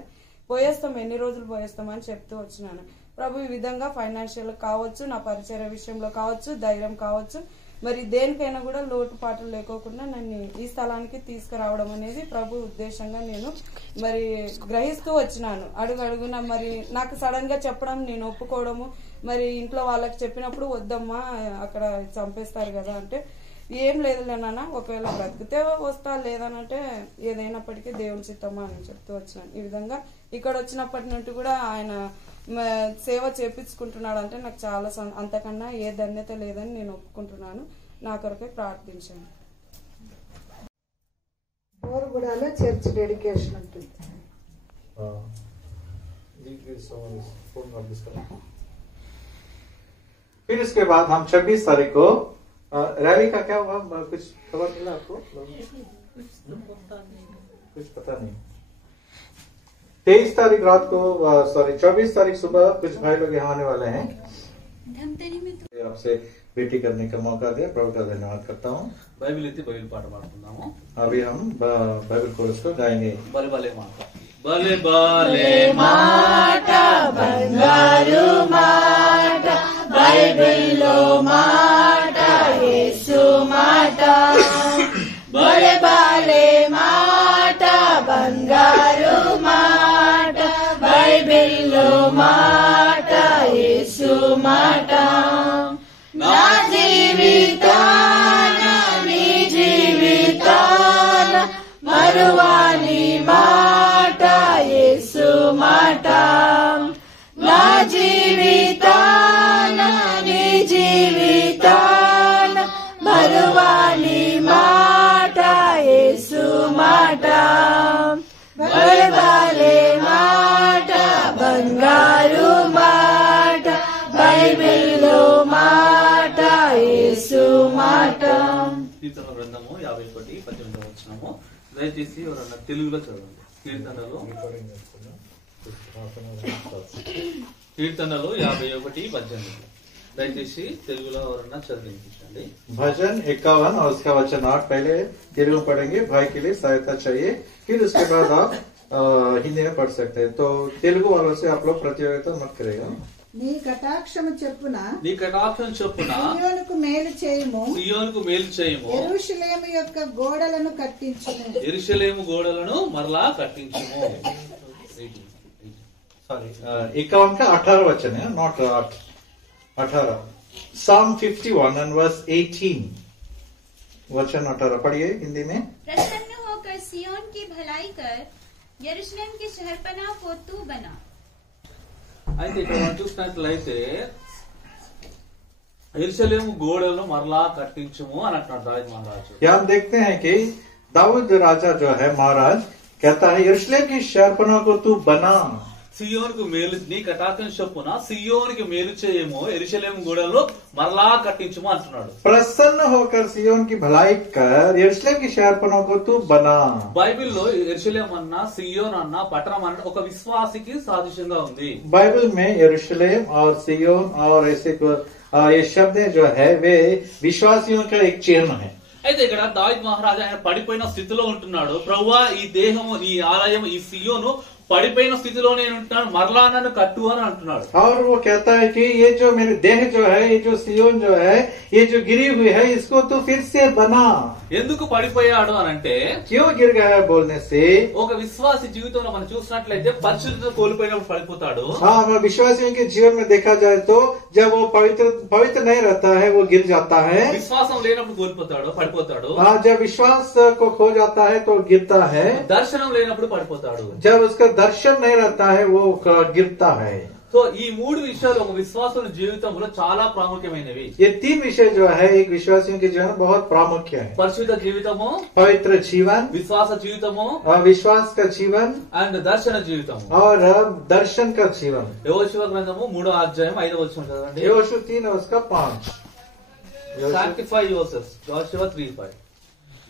పోయేస్తాం, ఎన్ని రోజులు పోయేస్తాం అని చెప్తూ వచ్చినాను. ప్రభు ఈ విధంగా ఫైనాన్షియల్ కావచ్చు, నా పరిచర్య విషయంలో కావచ్చు, ధైర్యం కావచ్చు, మరి దేనికైనా కూడా లోటుపాట్లు లేకోకుండా నన్ను ఈ స్థలానికి తీసుకురావడం అనేది ప్రభు ఉద్దేశంగా నేను మరి గ్రహిస్తూ వచ్చినాను. అడుగున మరి నాకు సడన్ గా చెప్పడం, నేను ఒప్పుకోవడము, మరి ఇంట్లో వాళ్ళకి చెప్పినప్పుడు వద్దమ్మా అక్కడ చంపేస్తారు కదా అంటే ఏం లేదులేనా, ఒకవేళ బ్రతికితే వస్తా, లేదనంటే ఏదైనప్పటికీ దేవుని చిత్తమా అని చెప్తూ వచ్చినాను. ఈ విధంగా ఇక్కడ వచ్చినప్పటి నుండి కూడా ఆయన సేవ చేపించుకుంటున్నాడు అంటే నాకు చాలా అంతకన్నా ఏ ధన్యత లేదని నేను ఒప్పుకుంటున్నాను. నా కొరకే ప్రార్థించాను. బోర్గూడలో చర్చ్ డెడికేషన్ ఉంటుంది. फिर इसके बाद हम 26 तारीख को रैली का क्या हुआ, कुछ खबर मिला आपको? कुछ पता नहीं। 23 तारीख रात को 24 तारीख सुबह कुछ भाई लोग यहाँ आने वाले हैं। आपसे बेटी करने का मौका दिया, प्रभु का धन्यवाद करता हूँ। బైబిల్ ఎత్తి బైబిల్ పాట పాడుతున్నాము. अभी हम बाइबल कोरस को गाएंगे. బలే బలే మాట, బలే బలే మాట బంగారు మాట బైబిల్లో మాట యేసు మాట బలే బలే మాట బంగారు మాట బైబిల్లో మాట యేసు మాట నా జీవితాన నీ జీవితాన మరువాని మాట యేసు మాట నా జీవితాన నీ జీవితాన మరువాని మాట యేసు మాట బలే బలే మాట బంగారు మాట బైబిల్లో మాట యేసు మాట. కీర్తన గ్రంథము 51:18 వచ్చినాము. దయచేసి ఎవరన్నా తెలుగులో చదవండి. కీర్తనలు 51:18 దయచేసి తెలుగులో ఎవరన్నా చదివించండి. भजन 51 और उसका वचन 8 पहले तेलुगु पढ़ेंगे, भाई के लिए सहायता चाहिए, फिर उसके बाद आप हिंदी में पढ़ सकते हैं. तो तेलुगु वालों से आप लोग प्रतियोगिता मत करेगा. నీ కటాక్షము చెప్పున నీ కటాక్షం చొప్పున సియోనుకు మేలు చేయము, సియోనుకు మేలు చేయము, యెరూషలేము యొక్క గోడలను కట్టించుము, యెరూషలేము గోడలను మరలా కట్టించుము. सॉरी 51 का 18 वचन है, नॉट 8, 18. Psalm 51 and verse 18 वचन 18 पढ़िए हिंदी में. प्रसन्न होकर सियोन की भलाई कर, यरूशलेम की शहरपनाह को तू बना. అయితే ఇక్కడ మనం చూసినట్లయితే యెరూషలేము గోడలను మరలా కట్టించుము అని అంటున్నాడు దావీదు మహారాజు. यहाँ हम देखते हैं कि दाऊद राजा जो है महाराज कहता है यरूशलेम की शहरपनाह को तू बना. సియోనుకు మేలు నీ కటాక్షం చొప్పున సియోనికి మేలు చేయము యెరూషలేము గోడలను మరలా కట్టించుము అంటున్నాడు. प्रसन्न होकर सियोन की भलाई कर यरूशलेम की शहरपनों को तू बना. బైబిల్లో యెరూషలేం అన్నా సియోన్ అన్నా పట్టణం అన్న ఒక విశ్వాసికి సాదృశ్యంగా ఉంది. बाइबल में यरूशलेम और सियोन और ऐसे ये शब्द जो है वे विश्वासियों का एक चिन्ह है. అయితే ఇక్కడ దావీదు మహారాజు ఆయన పడిపోయిన స్థితిలో ఉంటున్నాడు. ప్రభువా ఈ దేహము ఈ ఆలయం ఈ సియోను పడిపోయిన స్థితిలో నేను ఉంటున్నాను మరలా నన్ను కట్టు అని అంటున్నాడు. और वो कहता है कि ये जो मेरे देह जो है ये जो सियोन जो है ये जो गिरी हुई है इसको तू फिर से बना. ఎందుకు పడిపోయాడు అని అంటే क्यों गिर गया बोलने से ఒక విశ్వాసి జీవితంలో మనం చూసినట్లయితే పరిశుద్ధత కోల్పోయినప్పుడు పడిపోతాడు. हाँ विश्वासियों के जीवन में देखा जाए तो जब वो पवित्र नहीं रहता है वो गिर जाता है. విశ్వాసం లేనప్పుడు కోల్పోతాడు పడిపోతాడు. हाँ जब विश्वास को खो जाता है तो गिरता है. దర్శనం లేనప్పుడు పడిపోతాడు. जब उसका दर्शन नहीं रहता है वो गिरता है. సో ఈ మూడు విషయాలు ఒక విశ్వాసుల జీవితంలో చాలా ప్రాముఖ్యమైనవి. ये तीन विषय जो है एक विश्वासियों के जीवन में बहुत प्रामुख्य है. పరిశుద్ధ జీవితము, पवित्र जीवन, విశ్వాస జీవితము विश्वास का जीवन అండ్ దర్శన జీవితము. और दर्शन का जीवन. యెహోషువ గ్రంథము 3వ అధ్యాయం 5వ వచనం చదవండి. यहोशू 3 और उसका 5. Sanctify yourselves. Joshua 3:5.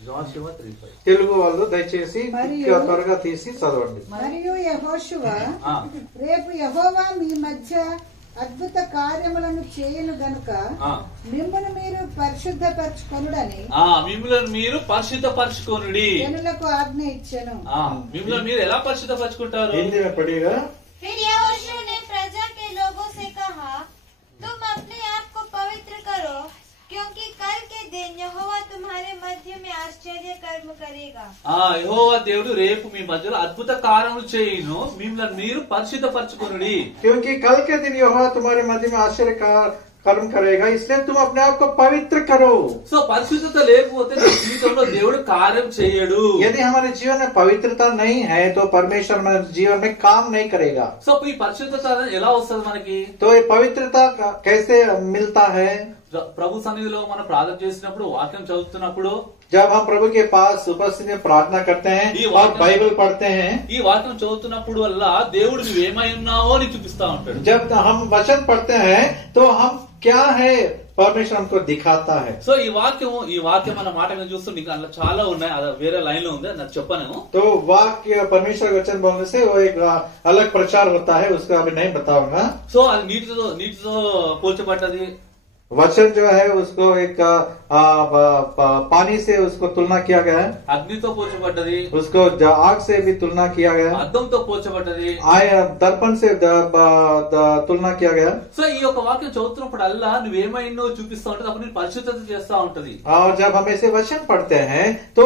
Joshua 3:5. Telugu వాళ్ళు దయచేసి మరియు త్వరగా తీసి చదవండి. మరియు యెహోషువ ఆ. రేపు యెహోవా మీ మధ్య అద్భుత కార్యములను చేయను గనుక ఆ. మిమ్మును మీరు పరిశుద్ధపరచుకొనుడని మిమ్మల్ని మీరు పరిశుద్ధపరచుకోనుడి. జనులకు ఆజ్ఞ ఇచ్చెను. మిమ్మల్ని మీరు ఎలా పరిశుద్ధపరచుకుంటారు? हिंदी में पढ़िएगा. फिर यहोशू ने प्रजा के लोगों से कहा, तुम अपने आप को पवित्र करो, क्योंकि कल के दिन यहोवा तुम्हारे मध्य में आश्चर्य कर्म करेगा. యెహోవా దేవుడు రేపు మీ మధ్యలో అద్భుత కార్యములు చేయును, మిమ్మల్ని మీరు పరిశుద్ధపరచుకోనుడి. क्योंकि कल के दिन यहोवा तुम्हारे मध्य में आश्चर्य का कर्म करेगा, इसलिए तुम अपने आप को पवित्र करो. సో పరిశుద్ధత లేకపోతే నీ జీవితంలో దేవుడు కార్యం చేయడు. यदि हमारे जीवन में पवित्रता नहीं है तो परमेश्वर हमारे जीवन में काम नहीं करेगा. సో ఈ పరిశుద్ధత ఎలా వస్తుంది మనకి? तो ये पवित्रता कैसे मिलता है? ప్రభు సన్నిధిలో మనం ప్రార్థన చేసినప్పుడు వాక్యం చదువుతున్నప్పుడు जब हम प्रभु के पास उपस्थिति में प्रार्थना करते हैं और बाइबल पढ़ते हैं, ఈ వాక్యం చదువుతున్నప్పుడు వల్ల దేవుడు నువ్వేమై ఉన్నావో అని చూపిస్తా ఉంటాడు. जब हम वचन पढ़ते हैं तो हम क्या है परमेश्वर हमको दिखाता है. సో ఈ వాక్యం అన్న మాట మీద చూస్తూ నీకు అందులో చాలా ఉన్నాయి, అది వేరే లైన్ లో ఉంది, నాకు చెప్పను. तो वाक्य परमेश्वर वचन बोलने से वो एक अलग प्रचार होता है, उसका अभी नहीं बताऊंगा. సో అది నీటితో పోల్చబడ్డది. वचन जो है उसको एक पानी से उसको तुलना किया गया है, అగ్నితో పోల్చబడ్డది, उसको आग से भी तुलना किया गया, అద్దంతో పోల్చబడ్డది, दर्पण से तुलना किया गया. సో ఈ యొక్క వాక్యం చదువుతున్నప్పుడు అల్లా నువ్వేమైనా చూపిస్తా ఉంటది, అప్పుడు నేను పరిశుద్ధత చేస్తా ఉంటది. और जब हम ऐसे वचन पढ़ते हैं तो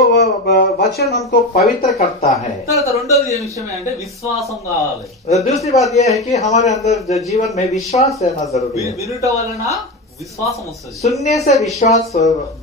वचन हमको पवित्र करता है. తర్వాత రెండోది ఏ విషయం అంటే విశ్వాసం కావాలి. दूसरी बात यह है कि हमारे अंदर जीवन में विश्वास रहना जरूरी है. వినుట వలన విశ్వాసం వస్తుంది. सुनने से विश्वास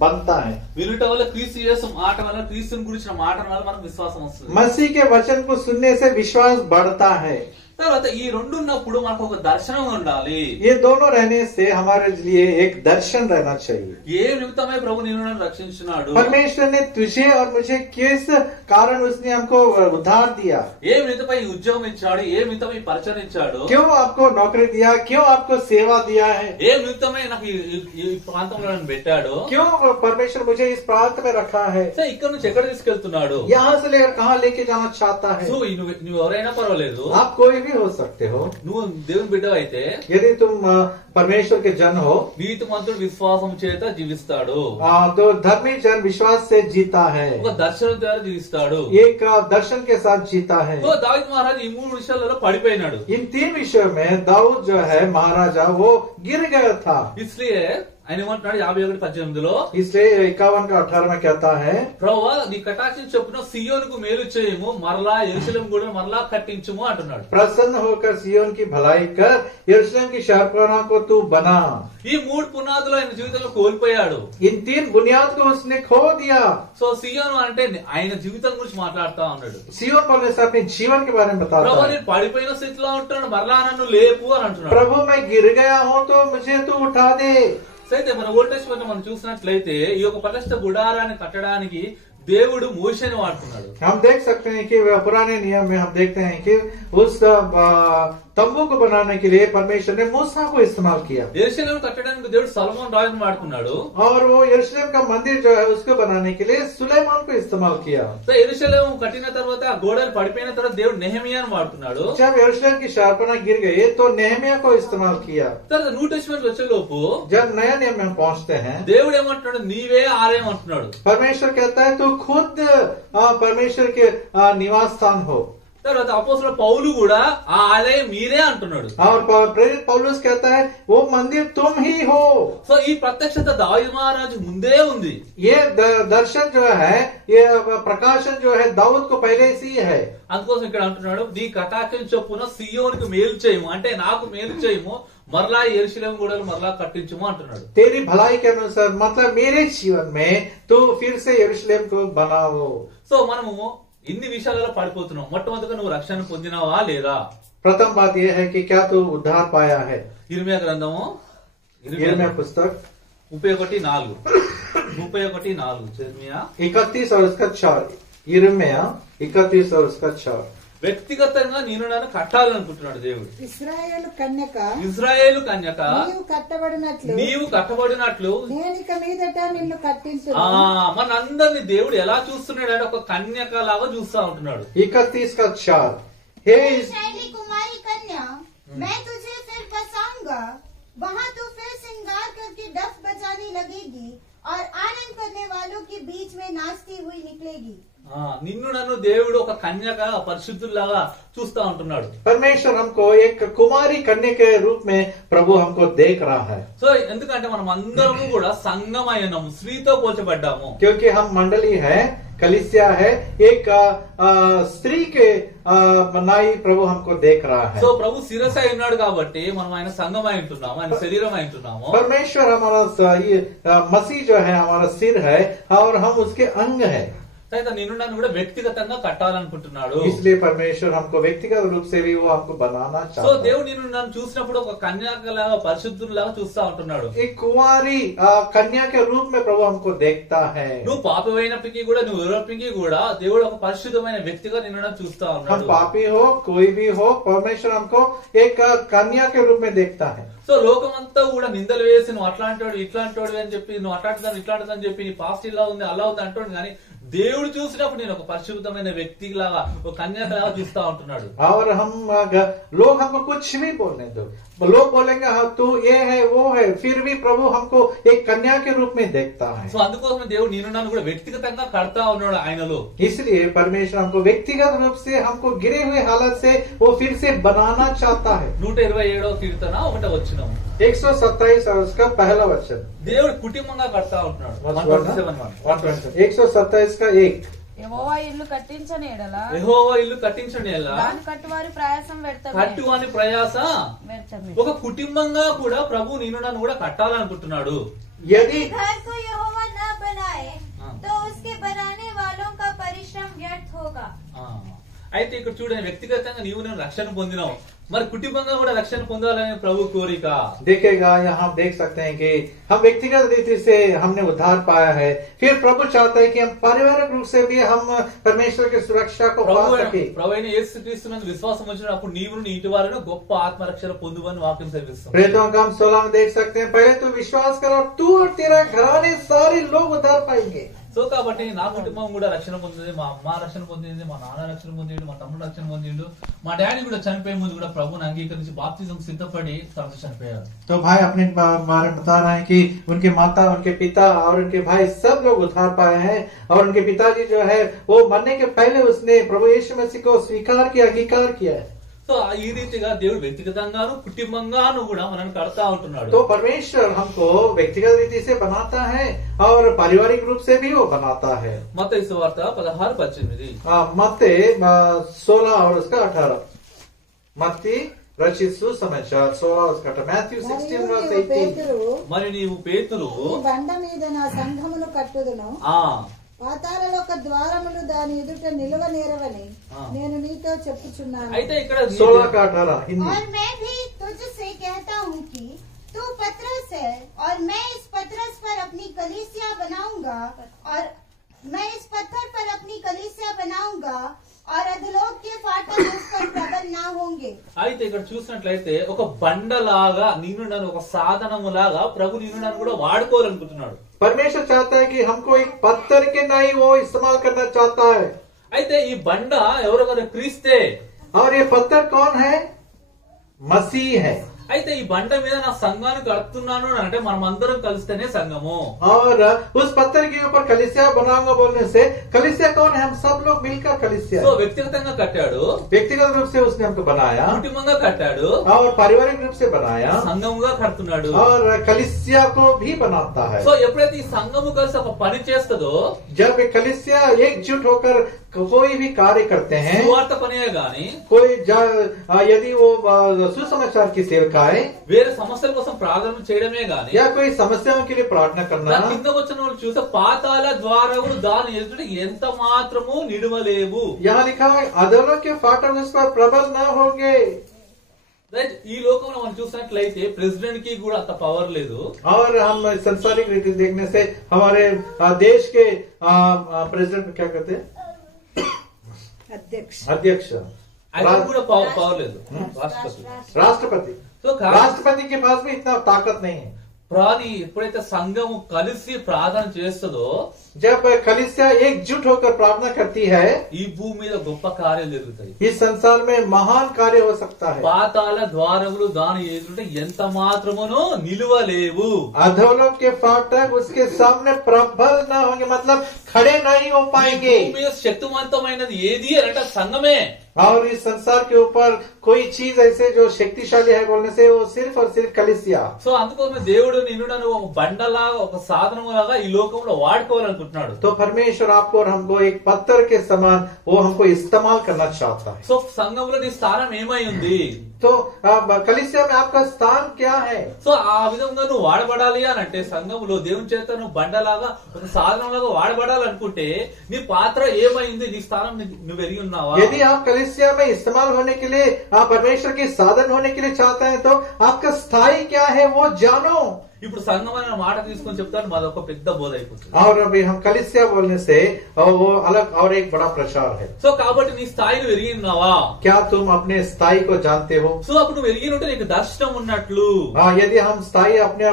बनता है. వినుట వల్ల క్రీస్తు యేసు మాట వల్ల క్రీస్తుని గురించిన మాట వల్ల మనకు విశ్వాసం వస్తుంది. मसीह के वचन को सुनने से विश्वास बढ़ता है. తర్వాత ఈ రెండు ఉన్నప్పుడు మనకు ఒక దర్శనం ఉండాలి. ये दोनों रहने से हमारे लिए एक दर्शन रहना चाहिए. ఏ నిమిత్తమై ప్రభు నిన్ను నన్ను రక్షించున్నాడు, परमेश्वर ने तुझे और मुझे किस कारण उसने हमको उद्धार दिया, ఏ నిమిత్తమై ఈ ఉద్యోగం ఇచ్చాడు, ఏ నిమిత్తమై ఈ పరిచయం ఇచ్చాడు, क्यों आपको नौकरी दिया, क्यों आपको सेवा दिया है, ఏ నిమిత్తమై నాకు ఈ ప్రాంతంలో నన్ను పెట్టాడు, क्यों परमेश्वर मुझे इस प्रांत में रखा है, సో ఇక్కడ నుంచి ఎక్కడ తీసుకెళ్తున్నాడు. यहाँ से लेकर कहाँ लेके जाना चाहता है. సో నువ్వు ఎవరైనా పర్వాలేదు, आप कोई भी हो सकते हो. నువ్వు దేవుని బిడ్డ అయితే यदि तुम परमेश्वर के जन हो నీతిమంతుడు విశ్వాసం చేత జీవిస్తాడు, तो धर्मी जन विश्वास से जीता है, ఒక దర్శనం ద్వారా జీవిస్తాడు. एक दर्शन के साथ जीता है. సో దావీదు మహారాజు ఈ మూడు విషయాలలో పడిపోయినాడు. इन तीन विषयों में दाऊद जो है महाराजा वो गिर गया था. ఇస్లియే ఆయన ఏమంటున్నాడు 51:18లో, इसलिए 51:18 में कहता है, ప్రభువా నీ కటాక్షం చొప్పున సియోనుకు మేలు చేయము, మరలా యెరూషలేము కూడా మరలా కట్టించుము అంటున్నాడు. प्रसन्न होकर सियोन की भलाई कर यरूशलेम की शहरपनाह को तू बना. ఈ మూడు పునాదులు ఆయన జీవితంలో కోల్పోయాడు. इन तीन बुनियाद को उसने खो दिया. సో సియోను అంటే ఆయన జీవితం గురించి మాట్లాడుతా ఉన్నాడు. सियोन बोलने से अपने जीवन के बारे में बताता ప్రభు है. నేను పడిపోయిన స్థితిలో ఉంటున్నాను, మరలా నన్ను లేపు అని అంటున్నాడు. प्रभु मैं गिर गया हूँ तो मुझे तू उठा दे. అయితే మన ఓల్డ్ టెస్ట్మెంట్ మనం చూసినట్లయితే ఈ యొక్క ప్రతిష్ఠ గుడారాన్ని కట్టడానికి దేవుడు మోషేని వాడుతున్నాడు. हम देख सकते हैं कि पुराने नियम में हम देखते हैं कि उस तंबू को बनाने के लिए परमेश्वर ने मूसा को इस्तेमाल किया యెరూషలేం కట్టడానికి దేవుడు సొలొమోన్ రాజును వాడుకున్నాడు. और वो यरूशलेम का मंदिर जो है उसको बनाने के लिए सुलेमान को इस्तेमाल किया. సో యెరూషలేం కట్టిన తర్వాత ఆ గోడలు పడిపోయిన తర్వాత దేవుడు నెహెమియాను వాడుకున్నాడు. जब यरूशलेम की शहरपनाह गिर गई तो नेहमिया को इस्तेमाल किया. తర్వాత న్యూ టెస్టమెంట్ వచ్చేలోపు जब नया नियम में हम पहुंचते हैं దేవుడు ఏమంటున్నాడు, నీవే ఆలయం అంటున్నాడు. परमेश्वर कहता है तू खुद परमेश्वर के निवास स्थान हो. తర్వాత అపోస్తలుడు పౌలు కూడా ఆ ఆలయం మీరే అంటున్నాడు. और प्रेरित पौलुस कहता है वो मंदिर तुम ही हो. సో ఈ ప్రత్యక్షత దావీదు మహారాజు ముందే ఉంది. ये दर्शन जो है, ये प्रकाशन जो है दाऊद को पहले से ही है. అందుకోసం ఇక్కడ అంటున్నాడు, నీ కటాక్షం చొప్పున సియోనుకు మేలు చేయము, అంటే నాకు మేలు చేయము, మరలా యెరూషలేం గోడలు మరలా కట్టించము అంటున్నాడు. तेरी भलाई के अनुसार मतलब मेरे जीवन में तू फिर से यरूशलेम को बनाओ. సో మనము ఇన్ని విషయాలలో పడిపోతున్నాం. మొట్టమొదటిగా నువ్వు రక్షణ పొందినవా లేదా? प्रथम बात यह है कि क्या तू उद्धार पाया है. ఇర్మియా గ్రంథము यिर्मयाह पुस्तक 31:4 ఇర్మియా 31 और उसका 4. यिर्मयाह 31 और उसका 4. వ్యక్తిగతంగా నేను నన్ను కట్టాలనుకుంటున్నాడు దేవుడు. ఇశ్రాయేలు కన్యక ఇజ్రాయేలు కన్యక నీవు కట్టబడినట్లు నేనిక మీదట నిన్ను కట్టించును. మనందరినీ దేవుడు ఎలా చూస్తున్నాడు అంటే ఒక కన్యక లాగా చూస్తా ఉంటున్నాడు. 31 का 4. हे इस्राएली कुमारी कन्या, मैं तुझे फिर बसाऊंगा, वहाँ तू फिर श्रृंगार करके डफ बजाने लगेगी और आनंद करने वालों के बीच में नाचती हुई निकलेगी. నిన్ను నన్ను దేవుడు ఒక కన్యక పరిశుద్ధుల్లాగా చూస్తా ఉంటున్నాడు. परमेश्वर हमको एक कुमारी कन्या के रूप में प्रभु हमको देख रहा है. సో ఎందుకంటే మనం అందరము కూడా సంఘమైనాము, స్త్రీతో పోల్చబడ్డాము. क्योंकि हम मंडली है, कलिसिया है, एक स्त्री के बनाई प्रभु हमको देख रहा है. సో ప్రభు శిరస్సు అయి ఉన్నాడు కాబట్టి మనం ఆయన సంఘం అయి ఉంటున్నాము, ఆయన శరీరం అయి ఉంటున్నాము. परमेश्वर हमारा मसीह जो है हमारा सिर है और हम उसके अंग है. అయితే నిన్ను నన్ను కూడా వ్యక్తిగతంగా కట్టాలనుకుంటున్నాడు. इसलिए परमेश्वर हमको व्यक्तिगत रूप से भी वो हमको बनाना సో चाहता है. దేవుడు నిన్ను నన్ను చూసినప్పుడు ఒక కన్యకలాగా పరిశుద్ధులాగా చూస్తా ఉంటున్నాడు. एक कुंवारी कन्या के रूप में प्रभु हमको देखता है. నువ్వు పాపమైనప్పటికీ కూడా, నువ్వు ఎవరిప్పటికీ కూడా దేవుడు ఒక పరిశుద్ధమైన వ్యక్తిగా నిన్ను నన్ను చూస్తా हम ఉన్నాడు. पापी हो कोई भी हो, परमेश्वर हमको एक कन्या के रूप में देखता है. సో లోకమంతా కూడా నిందలు వేసి నువ్వు అట్లాంటోడు ఇట్లాంటోడు అని చెప్పి, నువ్వు అట్లాంటిదని ఇట్లాంటిదని చెప్పి, నీ పాస్ట్ ఇలా ఉంది అలా ఉంది అంటాడు. కానీ దేవుడు చూసినప్పుడు నేను ఒక పరిశుద్ధమైన వ్యక్తి లాగా, ఒక కన్యకలాగా చూస్తా ఉంటున్నాడు. और हम लोग हमको कुछ भी बोलने दो, लोग बोलेंगे हाँ तू ये है वो है, फिर भी प्रभु हमको एक कन्या के रूप में देखता है. సో అందుకోసం దేవుడు నిన్ను నన్ను కూడా వ్యక్తిగతంగా కడతా ఉన్నాడు ఆయనలో. इसलिए परमेश्वर हमको व्यक्तिगत रूप से हमको गिरे हुए हालत से वो फिर से बनाना चाहता है. 127వ కీర్తన 1వ వచనం. 127 और उसका पहला वचन. దేవుడు కుటుంబంగా కడతా ఉంటున్నాడు. 127 का 1. యెహోవా ఇల్లు కట్టించని ఎడల యెహోవా ఇల్లు కట్టించండి ఎలా దాని కట్టువారి ప్రయాసం వ్యర్థమే. కట్టువాని ప్రయాస వ్యర్థమే. ఒక కుటుంబంగా కూడా ప్రభు నిన్ను నన్ను కూడా కట్టాలనుకుంటున్నాడు. यदि घर को यहोवा न बनाए तो उसके बनाने वालों का परिश्रम व्यर्थ होगा. అయితే ఇక్కడ చూడండి, వ్యక్తిగతంగా నీవు నేను రక్షణ పొందినావు, మరి కుటుంబంగా కూడా రక్షణ పొందాలని ప్రభు కోరిక. देखेगा यहाँ देख सकते हैं कि हम व्यक्तिगत रीति से हमने उद्धार पाया है, फिर प्रभु चाहता है कि हम पारिवारिक रूप से भी हम परमेश्वर की सुरक्षा को पा सके. ప్రభు అయిన యేసుక్రీస్తు నందు విశ్వాసం వచ్చినప్పుడు నీవు నీ ఇంటి వారిని గొప్ప ఆత్మరక్షణ పొందువని వాక్యం సెలవిస్తుంది. प्रेरितों का हम 16 में देख सकते हैं, पहले तू विश्वास कर और तू और तेरा घराने सारे लोग उद्धार पाएंगे. సో కాబట్టి నా కుటుంబం కూడా రక్షణ పొందింది, మా అమ్మ రక్షణ పొందింది, మా నాన్న రక్షణ పొందిండు, మా తమ్ముడు రక్షణ పొందిండు, మా డాడీ కూడా చనిపోయే ముందు కూడా ప్రభుని అంగీకరించి బాప్తిజం సిద్ధపడి తర్వాత చనిపోయారు. तो भाई अपने बारे में बता रहे हैं कि उनके माता, उनके पिता और उनके भाई सब लोग उद्धार पाए हैं. और उनके पिताजी जो है वो मरने के पहले उसने प्रभु यीशु मसीह को स्वीकार किया, अंगीकार किया है. సో ఈ రీతిగా దేవుడు వ్యక్తిగతంగాను కుటుంబంగాను కూడా మనల్ని కడతా ఉంటున్నాడు. तो परमेश्वर हमको व्यक्तिगत रीति से बनाता है और पारिवारिक रूप से भी वो बनाता है. మత్తయి సువార్త 16:18. मत्ती 16 और उसका 18. मत्ती रचित सुसमाचार 16 उसका 18. मैथ्यू 16:18. మరి నీవు పేతురు ఈ బండ మీద నా సంఘమును కట్టుదును, పాతాళలోక ద్వారములు దాని ఎదుట నిలవనేరవని నేను నీతో చెప్పుచున్నాను. అయితే ఇక్కడ 16 का 18 हिंदी. और मैं भी तुझसे कहता हूँ कि तू पतरस है और मैं इस पतरस पर अपनी कलीसिया बनाऊंगा और मैं इस पत्थर చూసినట్లయితే ఒక బండలాగా నిన్ను నన్ను ఒక సాధనములాగా ప్రభు నిన్ను నన్ను కూడా వాడుకోవాలనుకుంటున్నాడు. परमेश्वर चाहता है कि हमको एक पत्थर के नहीं वो इस्तेमाल करना चाहता है। అయితే ఈ బండ ఎవరొకరు క్రీస్తే, और ये पत्थर कौन है? मसीह है। అయితే ఈ బండ మీద నా సంఘాన్ని కడుతున్నాను అంటే మనం అందరం కలిస్తేనే సంఘము. और उस पत्थर के ऊपर कलीसिया बनाऊंगा बोलने से कलीसिया कौन है? हम सब लोग मिलकर कलीसिया। సో వ్యక్తిగతంగా కట్టాడు, व्यक्तिगत रूप से उसने हमको बनाया, కుటుంబంగా కట్టాడు, और पारिवारिक रूप से बनाया, సంఘముగా కడుతున్నాడు. और कलीसिया को भी बनाता है। సో ఎప్పుడైతే ఈ సంఘము కలిసి ఒక పని చేస్తుందో, जब कलीसिया एकजुट होकर कोई भी कार्य करते हैं, సువార్త పనే గాని कोई यदि वो सुसमाचार की सेवकाएं వేరే సమస్యల కోసం ప్రార్థన చేయడమే గాని या कोई समस्याओं के लिए प्रार्थना करना, దాని కింద వచ్చిన వాళ్ళు చూస్తే పాతాళ ద్వారములు దాని ఎదుట ఎంత మాత్రము నిడవలేవు. यहाँ लिखा है अधरों के फाटक उस पर प्रबल न होंगे। ఈ లోకంలో మనం చూసినట్లయితే ప్రెసిడెంట్ కి కూడా అంత పవర్ లేదు. और हम संसारिक रीति देखने से हमारे देश के प्रेसिडेंट क्या कहते हैं? अध्यक्ष। ఆయనకు కూడా పవర్ లేదు. राष्ट्रपति। సో राष्ट्रपति के पास भी इतना ताकत नहीं है। ప్రాణి ఎప్పుడైతే సంఘము కలిసి ప్రార్థన చేస్తుందో, जब कलीसिया एकजुट होकर प्रार्थना करती है, ఈ భూమి మీద గొప్ప కార్యాలు జరుగుతాయి. इस संसार में महान कार्य हो सकता है। పాతాళ ద్వారములు దాని ఎదుట ఎంత మాత్రమును నిలువలేవు. अधोलोक के फाटक उसके सामने प्रबल न होंगे, मतलब खड़े नहीं हो ఈ पाएंगे। భూమి మీద శక్తివంతమైనది ఏది అని అంటే సంఘమే. और इस संसार के ऊपर कोई चीज ऐसे जो शक्तिशाली है बोलने से वो सिर्फ और सिर्फ कलीसिया। సో అందుకోసమే దేవుడు నిన్ను నన్ను ఒక బండలాగా ఒక సాధనములాగా ఈ లోకంలో వాడుకోవాలనుకుంటున్నాడు. तो परमेश्वर आपको और हमको एक पत्थर के समान वो हमको इस्तेमाल करना चाहता है। సో సంఘంలో నీ స్థానం ఏమై ఉంది? तो कलीसिया में आपका स्थान क्या है? సో ఆ విధంగా నువ్వు వాడబడాలి అని అంటే సంఘంలో దేవుని చేత నువ్వు బండలాగా ఒక సాధనంలాగా వాడబడాలనుకుంటే నీ పాత్ర ఏమైంది? నీ స్థానం నువ్వు ఎరిగి ఉన్నావా? यदि आप कलीसिया में इस्तेमाल होने के लिए आप परमेश्वर के साधन होने के लिए चाहते हैं तो आपका स्थायी क्या है वो जानो। ఇప్పుడు సంఘం అనే మాట తీసుకొని చెప్తాను, మాదొక పెద్ద బోధ అయిపోతుంది. और अभी हम कलीसिया बोलने से वो अलग और एक बड़ा प्रचार है। సో కాబట్టి నీ స్థాయిని ఎరిగి ఉన్నావా? क्या तुम अपने स्थायी को जानते हो? సో అప్పుడు నువ్వు ఎరిగి ఉంటే నీకు దర్శనం ఉన్నట్లు. हाँ, यदि हम स्थायी अपने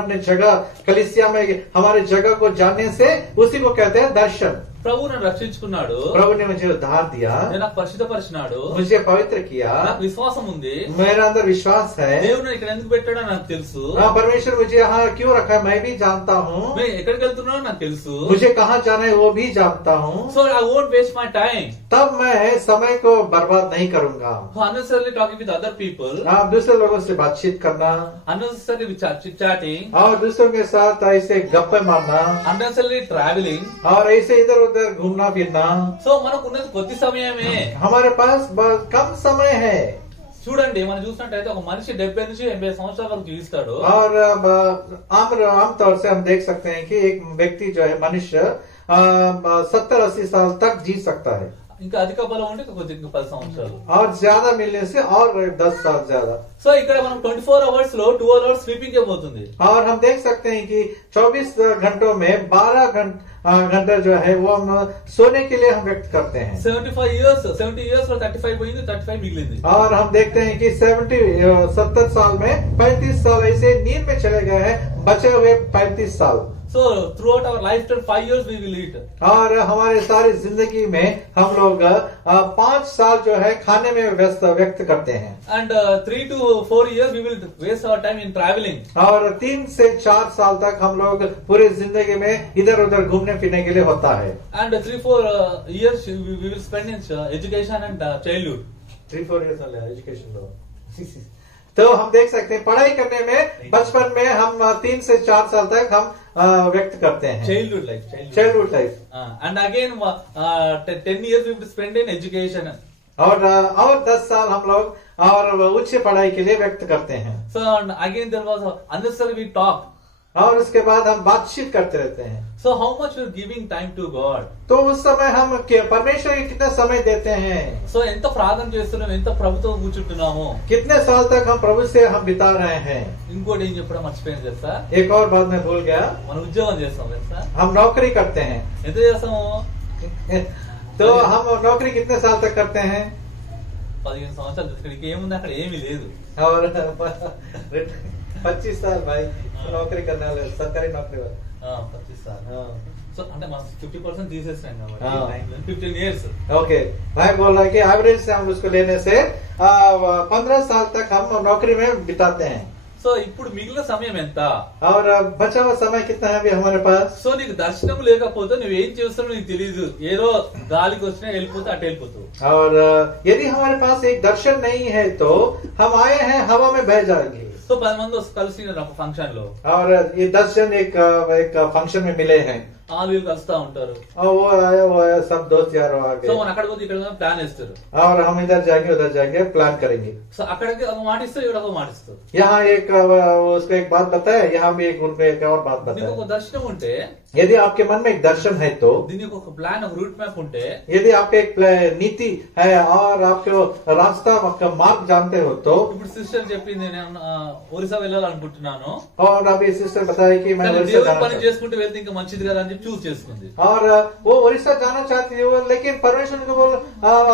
अपने जगह कलीसिया में हमारे जगह को जानने से उसी को कहते हैं दर्शन। ప్రభు నన్ను రక్షించుకున్నాడు, प्रभु ने मुझे उद्धार दिया, నాకు పరిశుద్ధపరిచినాడు, मुझे पवित्र किया, నాకు విశ్వాసం ఉంది, मेरा अंदर विश्वास है। దేవుడు ఇక్కడ ఎందుకు పెట్టాడో నాకు తెలుసు, परमेश्वर मुझे यहाँ क्यों रखा है मैं भी जानता हूँ, నేను ఎక్కడికి వెళ్తున్నానో నాకు తెలుసు. मुझे कहाँ जाना है वो भी जानता हूँ। So I won't waste my time. तब मैं समय को बर्बाद नहीं करूंगा। unnecessarily talking with other people, आप दूसरे लोगों से बातचीत करना unnecessarily chit-chatting, और दूसरों के साथ ऐसे गप्पे मारना unnecessarily traveling. और ऐसे इधर उधर घूमना फिरना। సో మనకు ఉన్నది కొద్ది సమయమే. हमारे पास कम समय है। చూడండి మనం చూసినట్టయితే ఒక మనిషి 70 నుంచి 80 సంవత్సరాల వరకు జీవిస్తాడు. और आमतौर से हम देख सकते हैं कि एक व्यक्ति जो है मनुष्य 70-80 साल तक जी सकता है। ఇంకా అధిక బలం ఉంటే కొద్దిగా 10 సంవత్సరాలు, और ज्यादा मिलने से और 10 साल ज्यादा। సో ఇక్కడ మనం 24 అవర్స్ లో 12 అవర్స్ స్లీపింగ్ పోతుంది. और हम देख सकते हैं कि 24 घंटों में 12 घंटा जो है वो हम सोने के लिए हम व्यक्त करते हैं। 70 ఇయర్స్ లో 35 పోయింది, 35 మిగిలింది. और हम देखते हैं कि 70 साल में 35 साल ऐसे नींद में चले गए हैं, बचे हुए 35 साल। So through out our life time 5 years we will eat. और हमारे सारी जिंदगी में हम लोग 5 साल जो है खाने में व्यक्त करते हैं। And 3 to 4 years we will waste our time in traveling. और 3 से 4 साल तक हम लोग पूरी जिंदगी में इधर उधर घूमने फिरने के लिए होता है। And 3-4 years we will spend in education and childhood. 3-4 years education लो। तो हम देख सकते हैं पढ़ाई करने में बचपन में हम 3 से 4 साल तक हम व्यक्त करते हैं। Childhood life. Childhood life. And again 10 years we will spend in education. और 10 साल हम लोग और उच्च पढ़ाई के लिए व्यक्त करते हैं। So again there was unnecessary we talk. और उसके बाद हम बातचीत करते रहते हैं। So how much we are giving time to God? तो उस समय हम परमेश्वर को कितना समय देते हैं? So ఎంత ప్రార్థన చేస్తున్నాం, ఎంత ప్రభుతో కూర్చుంటున్నాము. कितने साल तक हम प्रभु से हम बिता रहे हैं? ఇంకోటి ఏం చెప్పడం మర్చిపోయాను తెలుసా? एक और बात मैं भूल गया, మనం ఉద్యోగం చేస్తాం తెలుసా? हम नौकरी करते हैं। ఎంత చేస్తాము? तो हम नौकरी कितने साल तक करते हैं? 15 సంవత్సరాలు ఇక్కడికి ఏముంది, అక్కడ ఏమీ లేదు. और 25 साल भाई नौकरी करने वाले सरकारी नौकरी वाले 25 साल. సో అంటే మా 50% తీసేసాం కాబట్టి 15 years. ओके भाई बोल रहा है कि एवरेज से हम उसको लेने से 15 साल तक हम नौकरी में बिताते हैं. సో ఇప్పుడు మిగిలిన సమయం ఎంత? और बचा हुआ समय कितना है अभी हमारे पास? సో నీకు దర్శనం లేకపోతే నువ్వేం చేస్తావు నీకు తెలియదు, ఏదో గాలికి వచ్చినా వెళ్ళిపోతే అటు వెళ్ళిపోతావు. और यदि हमारे पास एक दर्शन नहीं है तो हम आए हैं हवा में बह जाएंगे. సో 10 మంది కలిసి ఒక ఫంక్షన్ లో और ये 10 जन एक फंक्शन में मिले हैं. వీళ్ళు కలుస్తా ఉంటారు. और वो आया सब दोस्त यार आ సో गए. మన అక్కడ పోతే ఇక్కడ ప్లాన్ వేస్తారు. और हम इधर जाएंगे उधर जाएंगे प्लान करेंगे. సో అక్కడికి ఒక మాట ఇస్తారు, ఇక్కడ ఒక మాట ఇస్తారు. यहाँ एक उसको एक बात बताया, यहाँ भी एक उनको एक और बात నీకు ఒక बताया. దర్శనం ఉంటే, यदि आपके मन में एक दर्शन है तो, దీనికి ఒక ప్లాన్, ఒక రూట్ మ్యాప్ ఉంటే, यदि आपका एक नीति है और आपको रास्ता आपका मार्ग जानते हो तो. ఇప్పుడు సిస్టర్ చెప్పింది నేను ఒరిస్సా వెళ్ళాలనుకుంటున్నాను, और अभी सिस्टर बताया कि मैं కానీ उड़ीसा దేవుడి जाना పని चाहती చేసుకుంటూ వెళ్తే ఇంకా మంచిది కదా అని చెప్పి చూస్ చేసుకుంది. हूँ. और वो उड़ीसा जाना चाहती है वो, लेकिन परमेश्वर को बोल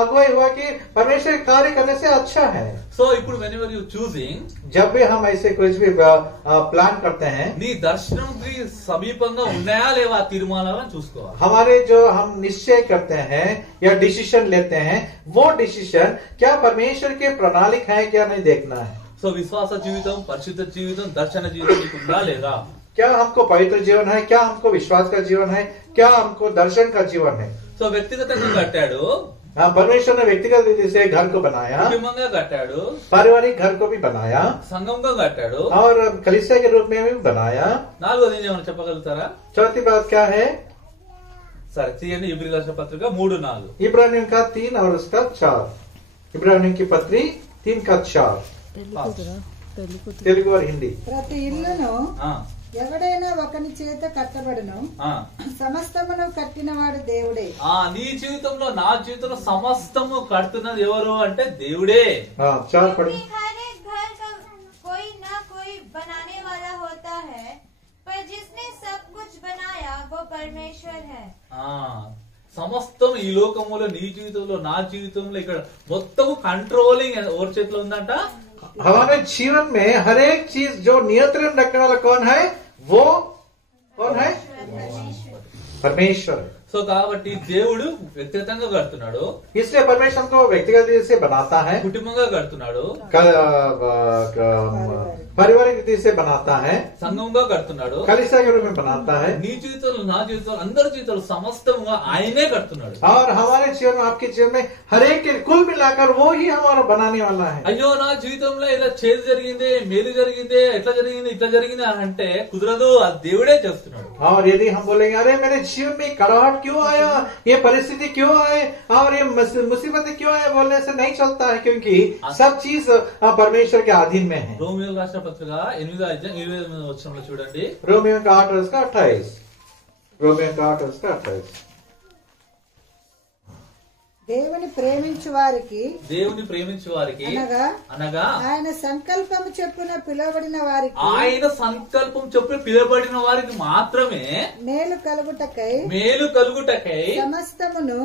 अगुवाई हुआ कि परमेश्वर कार्य करने से अच्छा है. సో ఇప్పుడు whenever you choosing, जब भी हम ऐसे कुछ भी प्लान करते हैं, నీ దర్శనంకి సమీపంగా ఉన్నాయా లేవా తీర్మానాలను చూసుకోవాలి. हमारे जो हम निश्चय करते हैं या डिसीजन लेते हैं, वो डिसीजन क्या परमेश्वर के प्रणालिक है क्या नहीं देखना है. సో విశ్వాస జీవితం, పరిశుద్ధ జీవితం, దర్శన జీవితం నీకు ఉందా లేదా? क्या हमको पवित्र जीवन है, क्या हमको विश्वास का जीवन है, क्या हमको दर्शन का जीवन है. సో వ్యక్తిగతంగా కట్టాడు, परमेश्वर ने व्यक्तिगत रीति से घर को बनाया, కుటుంబంగా కట్టాడు, पारिवारिक घर को भी बनाया సంఘంగా కట్టాడు. और कलीसिया के रूप में भी बनाया. నాలుగోది ఏమైనా చెప్పగలుగుతారా? चौथी बात क्या है? సరే తీయండి, ఇబ్రిల్ రాసిన పత్రిక 3:4. इब्रानियों का 3 और उसका 4. इब्रानियों की पत्री 3 का 4. తెలుగు और हिंदी. ప్రతి ఇల్లును ఆ, ఎవడైనా ఒకని చేత కట్టబడును, ఆ. సమస్తమును కట్టినవాడు దేవుడే. నీ జీవితంలో, నా జీవితంలో సమస్తము కడుతున్నది ఎవరు అంటే దేవుడే. हाँ 4 पढ़. क्योंकि हर एक घर का कोई ना कोई बनाने वाला होता है, पर जिसने सब कुछ बनाया वो परमेश्वर है. సమస్తం ఈ లోకములో, నీ జీవితంలో, నా జీవితంలో ఇక్కడ మొత్తం కంట్రోలింగ్ ఎవరి చేతిలో ఉందంట? हमारे जीवन में हर एक चीज जो नियंत्रण रखने वाला कौन है? वो कौन है? परमेश्वर. సో కాబట్టి దేవుడు వ్యక్తిగతంగా కడుతున్నాడు, इसलिए परमेश्वर को व्यक्तिगत रीति से बनाता है, కుటుంబంగా కడుతున్నాడు, पारिवारिक रीति से बनाता है, సంఘంగా కడుతున్నాడు, कलीसिया के रूप में बनाता है. నీ జీవితంలో, నా జీవితంలో, అందరి జీవితంలో సమస్తముగా ఆయనే కడుతున్నాడు. और हमारे जीवन में, आपके जीवन में हर एक के कुल मिलाकर वो ही हमारा बनाने वाला है. అయ్యో నా జీవితంలో ఇలా చేదు జరిగింది, మేలు జరిగింది, ఎట్లా జరిగింది, ఇట్లా జరిగింది అంటే కుదరదు, అది దేవుడే చేస్తున్నాడు. और यदि हम बोलेंगे अरे मेरे जीवन में कड़ाहट क्यों आया, ये परिस्थिति क्यों आए और ये मुसीबतें क्यों आए, बोलने से नहीं चलता है, क्योंकि सब चीज परमेश्वर के अधीन में है. రోమియోల రాసిన పత్రిక 8:28 చూడండి. रोमियो का 8 और उसका 28. रोमियो का 8 और उसका 28. దేవుని ప్రేమించు వారికి, దేవుని ప్రేమించే వారికి అనగా ఆయన సంకల్పము చొప్పున పిలువబడిన వారికి, ఆయన సంకల్పం చొప్పున పిలువబడిన వారికి మాత్రమే మేలు కలుగుటకై సమస్తమును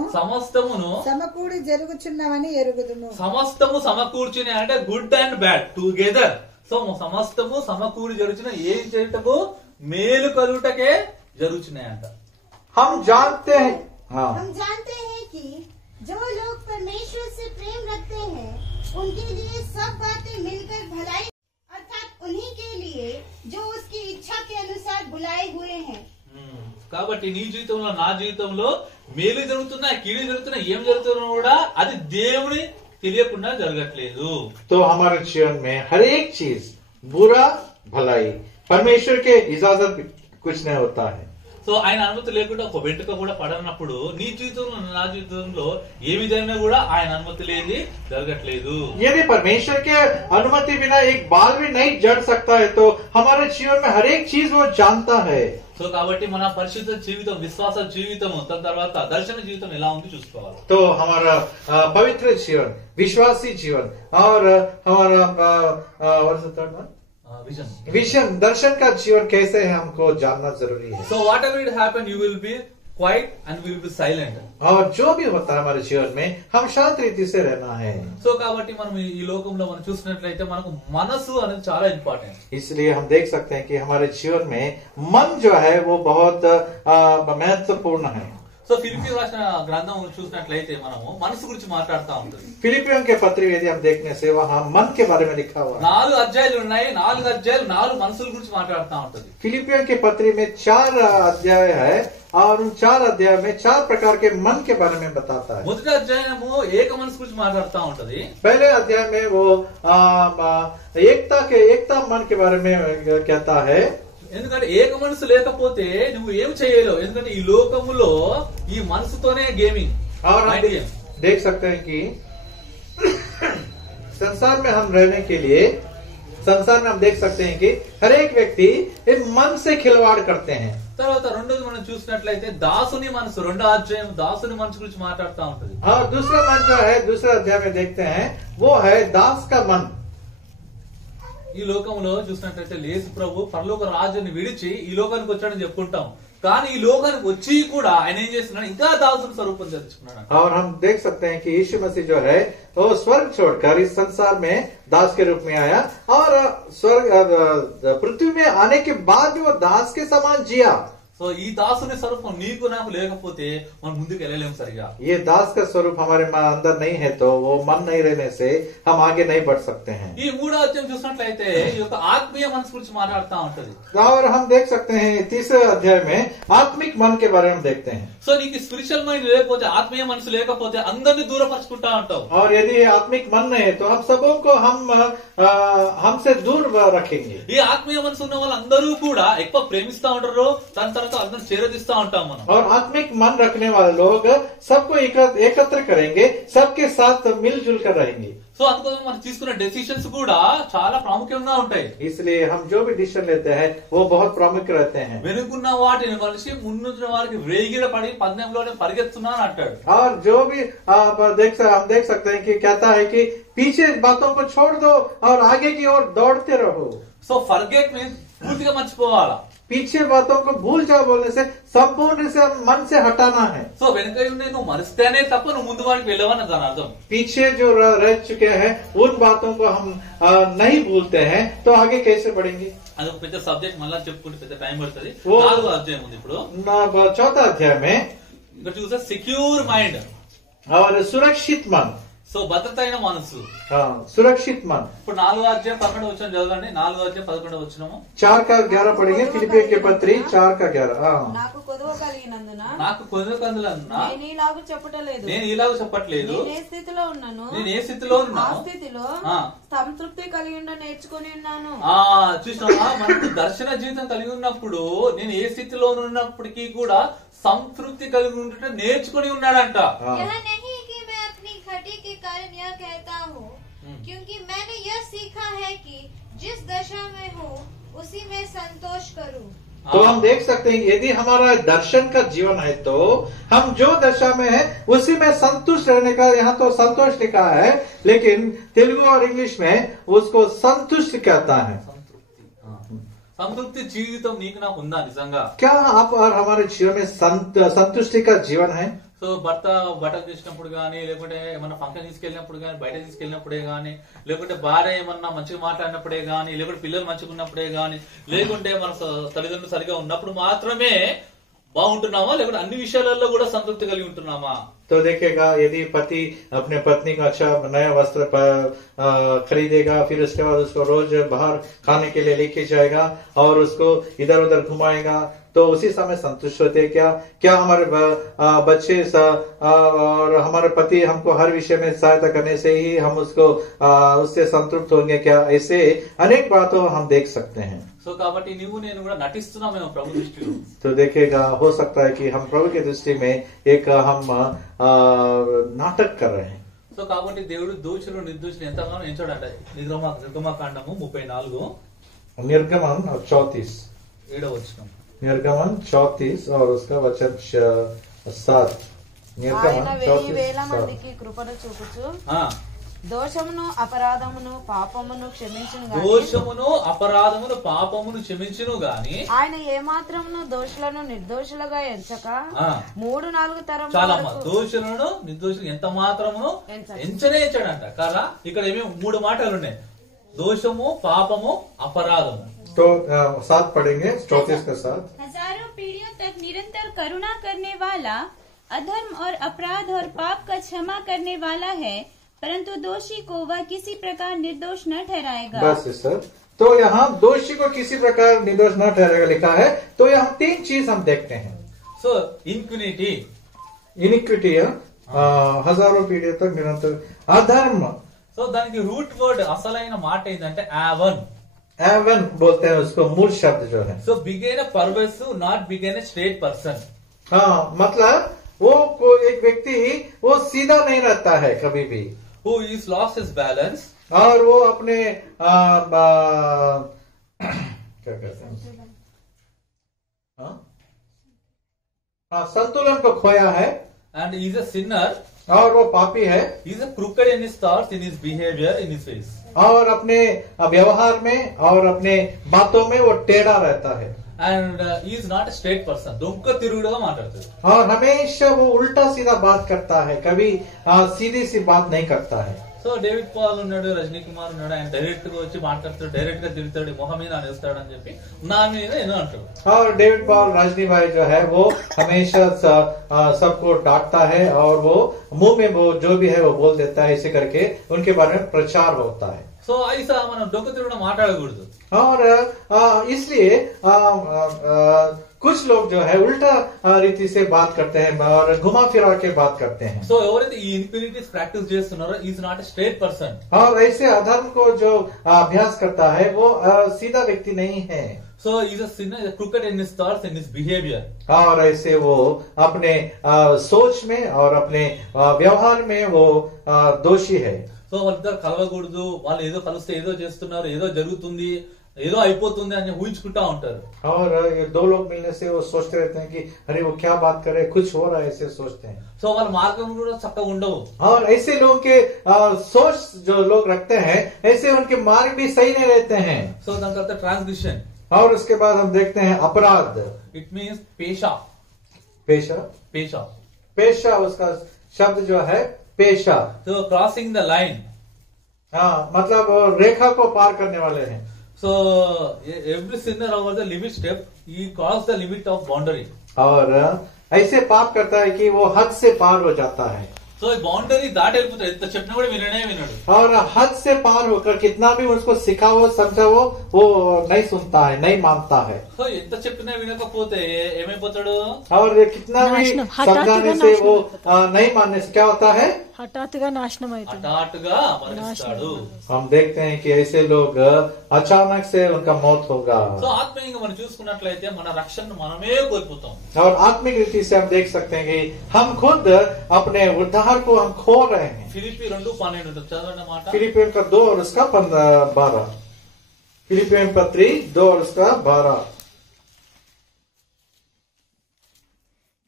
సమకూడి జరుగుచున్నవని ఎరుగుదుము. సమస్తము సమకూర్చుని అంటే good and bad together. So సమస్తము సమకూడి జరుగుతున్న ఏం చేయటకు? మేలు కలుగుటకే జరుగుతున్నాయంట. हम जानते हैं, हाँ हम जानते हैं कि जो लोग परमेश्वर से प्रेम रखते हैं उनके लिए सब बातें मिलकर भलाई, अर्थात उन्हीं के लिए जो उसकी इच्छा के अनुसार बुलाए हुए हैं. కాబట్టి నీ జీవితంలో, నా జీవితంలో మేలు జరుగుతున్నా, కీడు జరుగుతున్నా, ఏం జరుగుతున్నా కూడా అది దేవుని తెలియకుండా జరగట్లేదు. तो हमारे जीवन में हर एक चीज बुरा भलाई परमेश्वर के इजाजत कुछ नहीं होता है. సో ఆయన అనుమతి లేకుండా ఒక వెంట్రుక కూడా పడనప్పుడు నీ జీవితంలో, నా జీవితంలో ఏ విధంగా కూడా ఆయన అనుమతి లేని జరగట్లేదు. यदि परमेश्वर के अनुमति बिना एक बाल भी नहीं जड़ सकता है तो हमारे जीवन में हर एक चीज वो जानता है. సో కాబట్టి మన పరిశుద్ధ జీవితం, విశ్వాస జీవితం, దాని తర్వాత దర్శన జీవితం ఎలా ఉంది చూసుకోవాలి. तो हमारा पवित्र जीवन, विश्वासी जीवन और हमारा विजन, दर्शन का जीवन कैसे है हमको जानना जरूरी है. So what ever it happen you will be quiet and we will be silent. और जो भी होता है हमारे जीवन में हम शांत रीति से रहना है. సో కాబట్టి మనం ఈ లోకంలో మనం చూసినట్లయితే మనకు మనసు అనేది చాలా ఇంపార్టెంట్. इसलिए हम देख सकते हैं कि हमारे जीवन में मन जो है वो बहुत महत्वपूर्ण है. సో ఫిలిప్పీ రాసిన గ్రంథం చూసినట్లయితే మనము మనసు గురించి మాట్లాడుతూ ఉంటుంది. फिलिपियों के पत्र यदि हम देखने से वहाँ मन के बारे में लिखा हुआ है. 4 అధ్యాయాలు ఉన్నాయి. 4 అధ్యాయాలు 4 మనసుల గురించి మాట్లాడుతూ ఉంటుంది. फिलिपियों के पत्र में 4 अध्याय है और उन 4 अध्याय में 4 प्रकार के मन के बारे में बताता है. మొదటి అధ్యాయము ఏక మనసు గురించి మాట్లాడుతూ ఉంటది. पहले अध्याय में वो एकता मन के बारे में कहता है. ఎందుకంటే ఏక మనసు లేకపోతే నువ్వు ఏం చేయలేవు. ఎందుకంటే ఈ లోకములో ఈ మనసుతోనే గేమింగ్. और हम देख सकते हैं कि संसार में हम रहने के लिए संसार में हम देख सकते हैं कि हर एक व्यक्ति इस मन से खिलवाड़ करते हैं. తర్వాత రెండోది మనం చూసినట్లయితే దాసుని మనసు, 2వ అధ్యాయం దాసుని మనసు గురించి మాట్లాడుతూ ఉంటది. और दूसरा मन जो है दूसरे अध्याय में देखते हैं वो है दास का मन. ఈ లోకంలో చూసినట్లయితే యేసు ప్రభు పరలోక రాజ్యాన్ని విడిచి ఈ లోకానికి వచ్చాడని చెప్పుకుంటాం. కానీ ఈ లోకానికి వచ్చి కూడా ఆయన ఏం చేస్తున్నాడు, ఇంకా దాసుని స్వరూపం తెచ్చుకున్నాడు. और हम देख सकते हैं कि यीशु मसीह जो है वो स्वर्ग छोड़कर इस संसार में दास के रूप में आया और स्वर्ग पृथ्वी में आने के बाद भी वो दास के समान जिया. సో ఈ దాసుని స్వరూపం నీకు నాకు లేకపోతే మనం ముందుకు వెళ్ళలేము సరిగా. ये दास का स्वरूप हमारे अंदर नहीं है तो वो मन नहीं रहने से हम आगे नहीं बढ़ सकते हैं. ఈ 3వ అధ్యాయం చూసినట్లయితే ఈ యొక్క ఆత్మీయ మనసు గురించి మాట్లాడుతూ ఉంటది. और हम देख सकते हैं तीसरे अध्याय में आत्मिक मन के बारे में देखते हैं. సో నీకు స్పిరిచువల్ మైండ్ లేకపోతే ఆత్మీయ మనసు లేకపోతే అందరినీ దూరపరుచుకుంటా ఉంటావు. और यदि आत्मिक मन नहीं है तो हम सबों को हमसे दूर रखेंगे. ఈ ఆత్మీయ మనసు ఉన్న వాళ్ళందరూ కూడా ఎక్కువ ప్రేమిస్తా ఉంటారు. దాని తర్వాత అందరూ చేరదీస్తా ఉంటాం మనం. और आत्मिक मन रखने वाले लोग सबको एकत्र करेंगे, सबके साथ मिलजुल कर रहेंगे. సో అందుకోసం మనం తీసుకున్న డెసిషన్స్ కూడా చాలా ప్రాముఖ్యంగా ఉంటాయి. इसलिए हम जो भी डिसीजन लेते हैं वो बहुत प्रामुख्य रहते हैं. వెనుకున్న వాటిని మనిషి ముందున్న వారికి వేగిర పడి పందెంలోనే పరిగెత్తున్నాను అంటాడు. और जो भी हम देख सकते हैं कि कहता है कि पीछे बातों को छोड़ दो और आगे की ओर दौड़ते रहो. సో ఫర్గెట్ మీన్స్ పూర్తిగా మర్చిపోవాలా. पीछे बातों को भूल जाओ बोलने से संपूर्ण से मन से हटाना है. సో వెనుక నువ్వు మరిస్తేనే తప్ప నువ్వు ముందు వాడికి వెళ్ళవని దాని అర్థం. पीछे जो रह चुके हैं उन बातों को हम नहीं भूलते हैं तो आगे कैसे बढ़ेंगे. అది ఒక పెద్ద సబ్జెక్ట్, మళ్ళీ చెప్పుకుంటే పెద్ద టైం పడుతుంది. ఓ. 4వ అధ్యాయం ఉంది ఇప్పుడు. 4th अध्याय में ఇక్కడ చూస్తే సెక్యూర్ మైండ్ और सुरक्षित मन. సో భద్రత అయిన మనసు. सुरक्षित मन. ఇప్పుడు 4వ అధ్యాయం 11వ వచనం చదవండి. 4వ అధ్యాయం 11వ వచనము. 4 का 11 पढ़ेंगे. फिलिपियों के पत्री 4 का 11. నాకు కొదువ కలిగినందున నాకు కొందకందులన్నా నేను ఇలాగ చెప్పటలేదు. నేను ఇలాగ చెప్పట్లేదు. నేను ఏ స్థితిలో ఉన్నాను, నేను ఏ స్థితిలో ఆ ఉన్నాను. స్థితిలో ఆ. సంతృప్తి కలిగి ఉండ నేర్చుకుని ఉన్నాను. చూసినా మనకు దర్శన జీవితం కలిగి ఉన్నప్పుడు నేను ఏ స్థితిలో ఉన్నప్పటికీ కూడా సంతృప్తి కలిగి ఉండటం నేర్చుకుని ఉన్నాడంట. यह नहीं कि मैं अपनी घटी के कारण यह कहता हूँ, क्योंकि मैंने यह सीखा है कि जिस दशा में हूँ उसी में संतोष करूँ. तो हम देख सकते हैं यदि हमारा दर्शन का जीवन है तो हम जो दशा में है उसी में संतुष्ट रहने का, यहाँ तो संतोष लिखा है लेकिन तेलुगु और इंग्लिश में उसको संतुष्ट कहता है. సంతృప్తి జీవితం నీకు నాకు ఉందా నిజంగా? क्या आप और हमारे जीवन में संतुष्टि का जीवन है. సో భర్త బట్టలు తెచ్చినప్పుడు గానీ, లేకుంటే ఏమన్నా ఫంక్షన్ తీసుకెళ్ళినప్పుడు గానీ, బయట తీసుకెళ్ళినప్పుడే గానీ, లేకుంటే భార్య ఏమన్నా మంచిగా మాట్లాడినప్పుడే గానీ, లేకుంటే పిల్లలు మంచిగా ఉన్నప్పుడే గానీ, లేకుంటే మన తల్లిదండ్రులు సరిగా ఉన్నప్పుడు మాత్రమే బాగుంటున్నామా, లేకుంటే అన్ని విషయాలలో కూడా సంతృప్తి కలిగి ఉంటున్నామా? तो देखेगा यदि पति अपने पत्नी को अच्छा नया वस्त्र खरीदेगा, फिर उसके बाद उसको रोज बाहर खाने के लिए लेके जाएगा और उसको इधर उधर घुमाएगा, तो उसी समय संतुष्ट होते हैं क्या? क्या हमारे बच्चे और हमारे पति हमको हर विषय में सहायता करने से ही हम उससे संतुष्ट होंगे क्या? ऐसे अनेक बातों हम देख सकते हैं. సో కాబట్టి నువ్వు నేను కూడా నటిస్తున్నామేమో ప్రభు దృష్టిలో. तो देखेगा हो सकता है कि हम प्रभु की दृष्टि में एक हम नाटक कर रहे हैं. సో కాబట్టి దేవుడు దోషులు నిర్దోషులు ఎంతగానో ఎంచాడంట. నిర్గమకాండము 34 निर्गमन 34 7వ వచనం. निर्गमन 34 और उसका वचन 7. ఆయన 1000,000 మందికి కృపను చూపుచు దోషమును అపరాధమును పాపమును క్షమించును గాని దోషమును అపరాధమును పాపమును క్షమించును గాని ఆయన ఏమాత్రమును దోషులను నిర్దోషులుగా ఎంచక 3-4 తరం చాలమ్మా దోషులను నిర్దోషులు ఎంత మాత్రమును ఎంచనే ఎంచాడంట కదా. ఇక్కడ ఏమేమి 3 మాటలు ఉన్నాయి, దోషము పాపము అపరాధము. तो साथ पढ़ेंगे 34 के साथ। हजारों पीढ़ियों तक निरंतर करुणा करने वाला, अधर्म और अपराध और पाप का क्षमा करने वाला है, परंतु दोषी को वह किसी प्रकार निर्दोष न ठहराएगा। बस सर, तो यहाँ दोषी को किसी प्रकार निर्दोष न ठहराएगा लिखा है। तो यहाँ 3 चीज हम देखते हैं। सो इनक्विनिटी, इनिक्विटी, हजारों पीढ़ियों तक निरंतर अधर्म। సో దానికి రూట్ వర్డ్ అసలైన మాట ఏంటంటే యావన్. एवन बोलते हैं उसको, मूल शब्द जो है। So begin a pervasive, not begin a straight person. हाँ, मतलब वो एक व्यक्ति वो सीधा नहीं रहता है कभी भी, who is lost his balance, और वो अपने क्या कहते हैं, संतुलन को खोया है, एंड इज अ सिनर, और वो पापी है, is a crooked in his thoughts, in his behaviour, in his face, और अपने व्यवहार में और अपने बातों में वो टेढ़ा रहता है, and is not a straight person, डोंक तिरुगुडुगा माట్లాడతాడు, और हमेशा वो उल्टा सीधा बात करता है, कभी सीधी सी बात नहीं करता है। సో డేవిడ్ పాల్ ఉన్నాడు, రజనీ కుమార్ ఉన్నాడు, ఆయన డైరెక్ట్ గా వచ్చి మాట్లాడతాడు, డైరెక్ట్ గా తిరుగుతాడు, మొహం మీద అనేస్తాడు అని చెప్పి నా మీద ఏదో అంటాడు. और डेविड पॉल रजनी भाई जो है वो हमेशा सबको डांटता है, और वो मुंह में वो जो भी है वो बोल देता है, इसे करके उनके बारे में प्रचार होता है। సో ఐసా మనం డొంక తిరుగుడు మాట్లాడకూడదు. और इसलिए कुछ लोग जो है उल्टा रीति से बात करते हैं और घुमा फिरा के बात करते हैं। సో ఎవరైతే ఈ ఇన్ఫినిటీస్ ప్రాక్టీస్ చేస్తున్నారో ఈజ్ నాట్ స్ట్రేట్ పర్సన్. और ऐसे अधर्म को जो अभ्यास करता है वो सीधा व्यक्ति नहीं है। So he's a sinner, crooked in his thoughts and his behavior. और ऐसे वो अपने सोच में और अपने व्यवहार में वो दोषी है। సో వాళ్ళిద్దరు కలవకూడదు, వాళ్ళు ఏదో కలిస్తే ఏదో చేస్తున్నారు, ఏదో జరుగుతుంది, ఏదో అయిపోతుంది అని ఊహించుకుంటా ఉంటారు. और ये 2 लोग मिलने से वो सोचते रहते हैं कि अरे वो क्या बात कर रहे हैं, कुछ हो रहा है, ऐसे सोचते हैं। సో వాళ్ళ మార్గం కూడా చక్కగా ఉండవు. और ऐसे लोगों के सोच जो लोग रखते हैं, ऐसे उनके मार्ग भी सही नहीं रहते हैं। సో దాని తర్వాత ట్రాన్స్గ్రెషన్, और उसके बाद हम देखते हैं अपराध। इट मीन्स पेशा, पेशा, पेशा, पेशा उसका शब्द जो है पेशा। तो क्रॉसिंग द लाइन, हाँ, मतलब रेखा को पार करने वाले हैं। So every sinner over the limit step, he cross the limit of boundary. और ऐसे पाप करता है कि वो हद से पार हो जाता है। సో ఈ బౌండరీ దాటి వెళ్ళిపోతాడు, ఎంత చెప్పినా కూడా విననే వినడు. और हद से पार होकर कितना भी उसको सिखाओ समझाओ वो नहीं सुनता है, नहीं मानता है। సో ఎంత చెప్పినా వినకపోతే ఏమైపోతాడు? और कितना भी समझाने से वो नहीं मानने से क्या होता है? హఠాత్తుగా నాశనం అవుతుంది, హఠాత్తుగా మరణిస్తాడు. हम देखते हैं कि ऐसे लोग अचानक से उनका मौत होगा। సో ఆత్మీయంగా మనం చూసుకున్నట్లయితే మన రక్షణను మనమే కోల్పోతాం. और आत्मिक रीति से हम देख सकते हैं कि हम खुद अपने उद्धार को हम खो रहे हैं। ఫిలిప్పీ 2:12 చదవండి మాట. फिलिपियन का 2 और उसका 12। फिलिपियन पत्री 2 और उसका 12।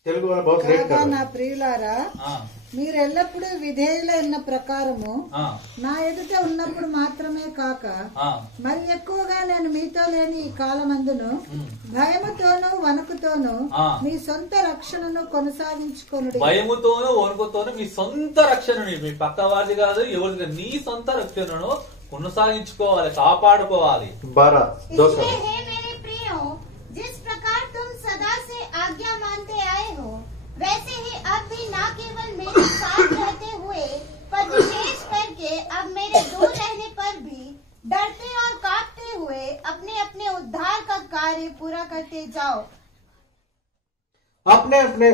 తెలుగు వాళ్ళు बहुत लेट कर रहे నా ప్రియులారా, మీరు ఎల్లప్పుడూ విధేయులైన ప్రకారము నా ఎదుట ఉన్నప్పుడు మాత్రమే కాక మరి ఎక్కువగా నేను మీతో లేని ఈ కాలమందును భయముతోనూ వణుకుతోనూ మీ సొంత రక్షణను కొనసాగించుకొనుడి. భయముతోనూ వణుకుతోనూ మీ సొంత రక్షణని, మీ పక్కవాది కాదు ఎవరిది, నీ సొంత రక్షణను కొనసాగించుకోవాలి, కాపాడుకోవాలి. 12 इसलिए हे मेरे प्रियो, जिस प्रकार तुम सदा से आज्ञा मानते आए हो, वैसे ही अब भी न केवल मेरे साथ रहते हुए पर विशेष करके अब मेरे दूर रहने पर भी डरते और कांपते हुए अपने अपने उद्धार का कार्य पूरा करते जाओ। अपने अपने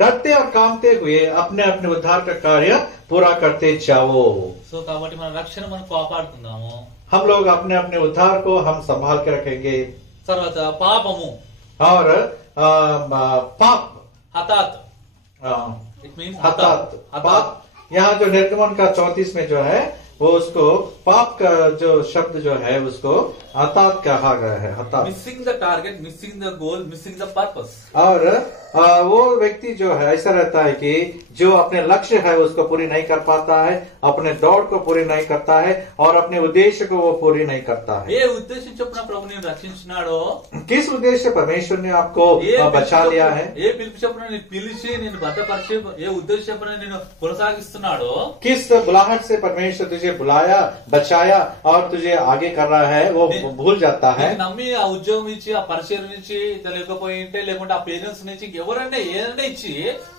डरते और कामते हुए अपने अपने उद्धार का कार्य पूरा करते जाओ। సో కాబట్టి మన రక్షణ మనం కాపాడుకుందాము. हम लोग अपने अपने उद्धार को हम संभाल के रखेंगे। తర్వాత పాపము, और पाप, हतात, इट मीन्स हतात, पाप। यहाँ जो निर्गमन का 34 में जो है वो उसको पाप का जो शब्द जो है उसको हतात कहा गया है। हतात, missing the target, missing the goal, missing the purpose. और वो व्यक्ति जो है ऐसा रहता है कि जो अपने लक्ष्य है उसको पूरी नहीं कर पाता है, अपने दौड़ को पूरी नहीं करता है और अपने उद्देश्य को वो पूरी नहीं करता है। ఏ ఉద్దేశం చొప్పున ప్రభు నేను రక్షించినాడో, किस उद्देश्य परमेश्वर ने आपको बचा लिया है, ఏ పిలుపు చొప్పున నేను పిలిచి నేను భద్రపరిచి ఏ ఉద్దేశం చొప్పున నేను కొనసాగిస్తున్నాడో, किस बुलाहट से परमेश्वर तुझे बुलाया, बचाया और तुझे आगे कर रहा है, वो भूल जाता है। నమ్మి ఆ ఉద్యోగం ఇచ్చి ఆ పరిచయం నుంచి లేకపోయింటే లేకుంటే ఆ పేరెంట్స్ నుంచి ఎవరైనా ఏదైనా ఇచ్చి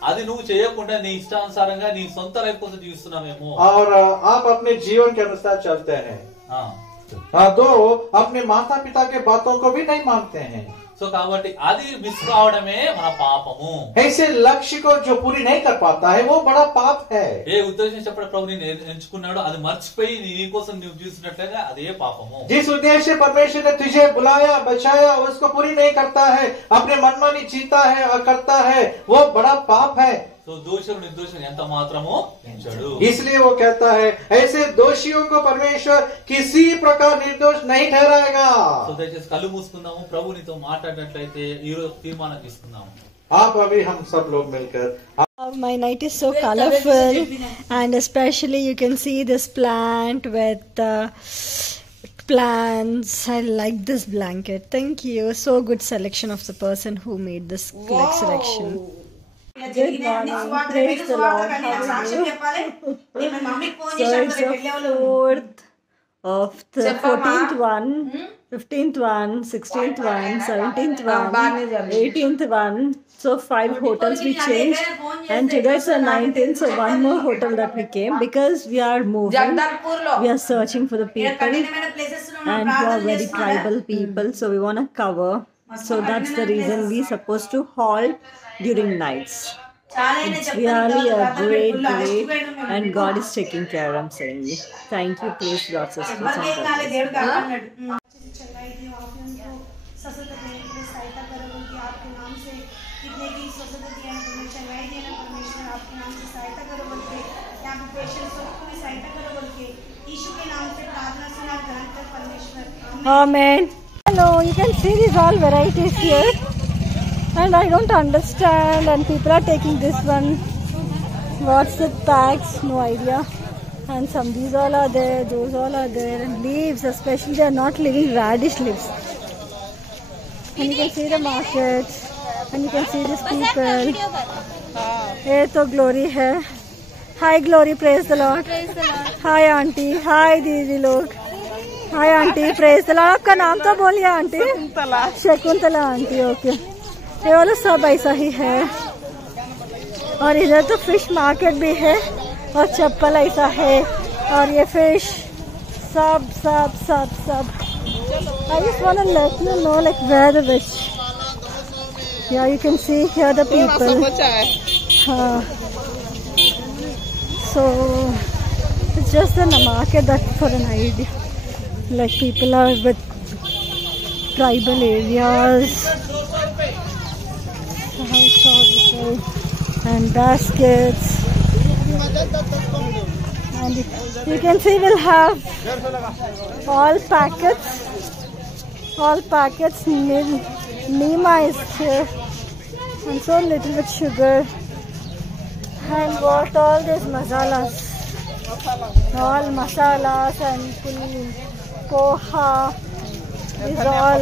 అది నువ్వు చేయకుండా నీ ఇష్టానుసారంగా నీ సొంత లైఫ్ కోసం జీవిస్తున్నామేమో। और आप अपने जीवन के अनुसार चलते हैं, तो अपने माता पिता के बातों को भी नहीं मानते हैं। సో కాబట్టి అది మిస్ కావడమే మన పాపము। ऐसे लक्ष्य को जो पूरी नहीं कर पाता है वो बड़ा पाप है। ఏ ఉద్దేశం చెప్పడం ప్రభు నేను ఎంచుకున్నాడో అది మర్చిపోయి నీ కోసం నువ్వు చూసినట్లయితే అదే పాపము। जिस उद्देश्य परमेश्वर ने तुझे बुलाया, बचाया, उसको पूरी नहीं करता है, अपने मनमानी जीता है और करता है, वो बड़ा पाप है। సో దోషం నిర్దోషం ఎంత మాత్రము చెడు। इसलिए वो कहता है ऐसे दोषियों को परमेश्वर किसी प्रकार निर्दोष नहीं ठहराएगा। సో దయచేసి కళ్ళు మూసుకుందాము, ప్రభు నీతో మాట్లాడినట్లయితే ఈ రోజు తీర్మానం తీసుకుందాము। आप अभी हम सब लोग मिलकर My night is so colorful, and especially you can see this plant with plants. I like this blanket. Thank you. So good selection of the person who made this selection. Good morning. Praise the Lord. How are you? So it's the 4th of the 14th one, 15th one, 16th one, 17th one, 18th one. So 5 hotels we changed, and today is the 19th. So one more hotel that we came because we are moving. We are searching for the people and who are very tribal people. So we want to cover. So that's the reason we supposed to halt during nights. It's really a great day, and God is taking care. I'm saying, thank you, praise God, sisters and brothers. Amen. Hello, you can see these all varieties here, and I don't understand, and people are taking this one. What's the tax? No idea. And some these all are there, those all are there, and leaves, especially they are not living radish leaves. And you can see the market, and you can see these people. Hey, to Glory hai. Hi Glory, praise the Lord. Praise the Lord. Hi auntie, hi दीदी लोग. Hi aunty, praise the Lord. आपका नाम तो बोलिए aunty. Shakuntala aunty, okay. ये वाला सब ऐसा ही है, और इधर तो फिश मार्केट भी है, और चप्पल ऐसा है, और ये फिश सब सब सब सब। I just want to let you know like where the fish. Yeah, you can see here the people. So it's just a market that for an idea. Like people are with tribal areas, and baskets, and you can see we'll have all packets. Nima is here, and so little with sugar, and what all these masalas, all masalas and poha is all.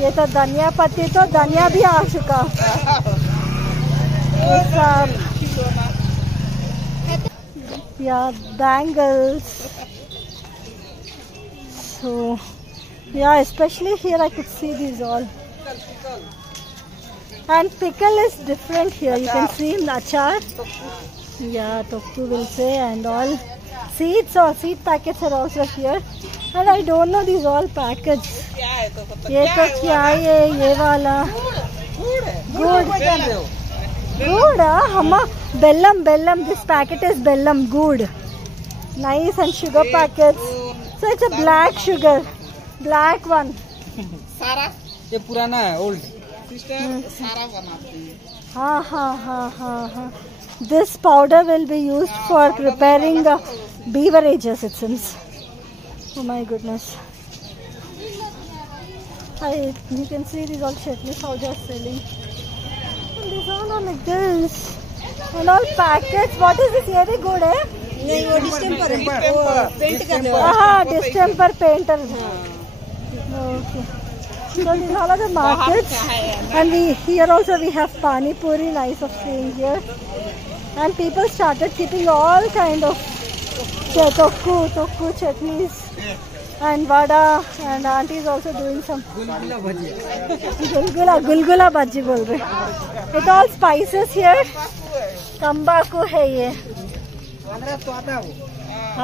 ये तो धनिया पत्ती, तो धनिया भी आ चुका। या bangles. So yeah, especially here I could see these all. And pickle is different here. You can see achar. Yeah, Tokku will say, and all seeds or seed packets are also here. And I don't know these all packets. ये तो क्या है ये वाला? Good. हमा bellam. This packet is bellam. Good. Nice, and sugar packets. So it's a black sugar, black one. सारा ये पुराना है, old. Sister सारा बनाती है। हाँ. This powder will be used for preparing beverages, it seems. Oh my goodness. You can see these all chutneys how they are selling. These all are like this. And all packets. What is this? Very good, eh? नहीं वो distemper है, वो paint करने वाला। हाँ, distemper painter. Okay. So these all are the markets. And here also we have pani puri. Nice of seeing here. And people started keeping all kind of tokku chutneys and vada, and auntie is also doing some gulgula bhaji bol rahe. With all spices here. तंबाकू है ये,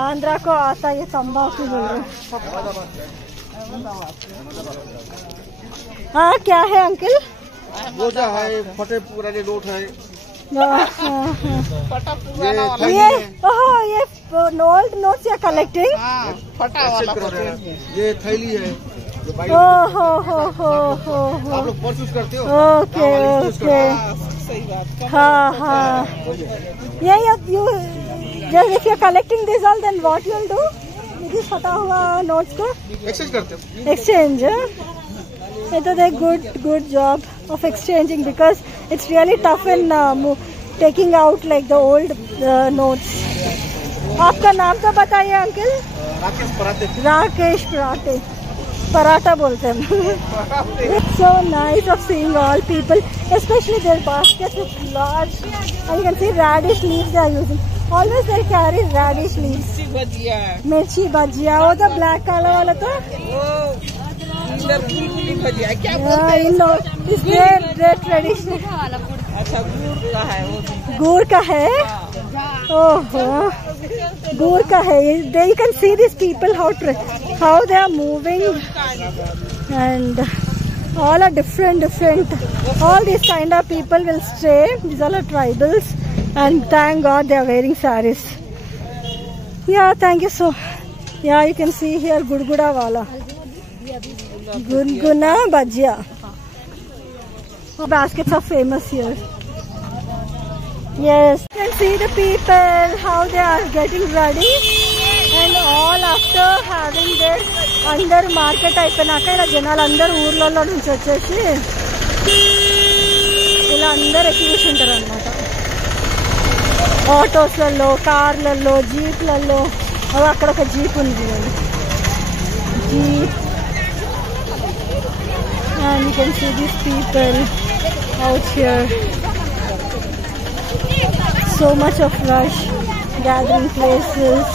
आंध्रा को आता ये तंबाकू बोल रहे। हाँ क्या है अंकल? वो जो है फटे पुराने नोट है। ये ओह ये नोट्स या कलेक्टिंग? फटा वाला ये थैली है। हो आप लोग पर्स यूज करते हो? ओके ओके, हाँ हाँ। ये you if you're collecting this all, then what you'll do? ये फटा हुआ नोट्स को एक्सचेंज करते हो? Exchange, huh? So they good job of exchanging, because it's really tough in taking out like the old notes. आपका नाम तो बताइए अंकल। राकेश पराठे। राकेश पराठे, पराठा बोलते हैं। So nice of seeing all people, especially their baskets with large, and you can see radish leaves they are using. Always they carry radish leaves. मिर्ची भजिया, वो तो black color वाला तो क्या बोलते हैं? It's their traditional. अच्छा गुड़ का है वो। गुड़ का है? ओहो, गुड़ का है। There you can see these people how they are moving, and all are different. All these kind of people will stay. These all are tribals, and thank God they are wearing saris. Yeah, thank you so. Yeah, you can see here Gudguda wala. Gunguna bhajia. Baskets are famous here. Yes, you can see the people how they are getting ready, and all after having their under market అయిపోయినాక ఇలా జనాలు అందరూ ఊర్లలో నుంచి వచ్చేసి ఇలా అందరు ఎక్కి కూర్చుంటారు అన్నమాట. ఆటోస్లలో, కార్లలో, జీప్లలో. అక్కడ ఒక జీప్ ఉంది, jeep. And you can see these people out here. So much of rush, gathering places.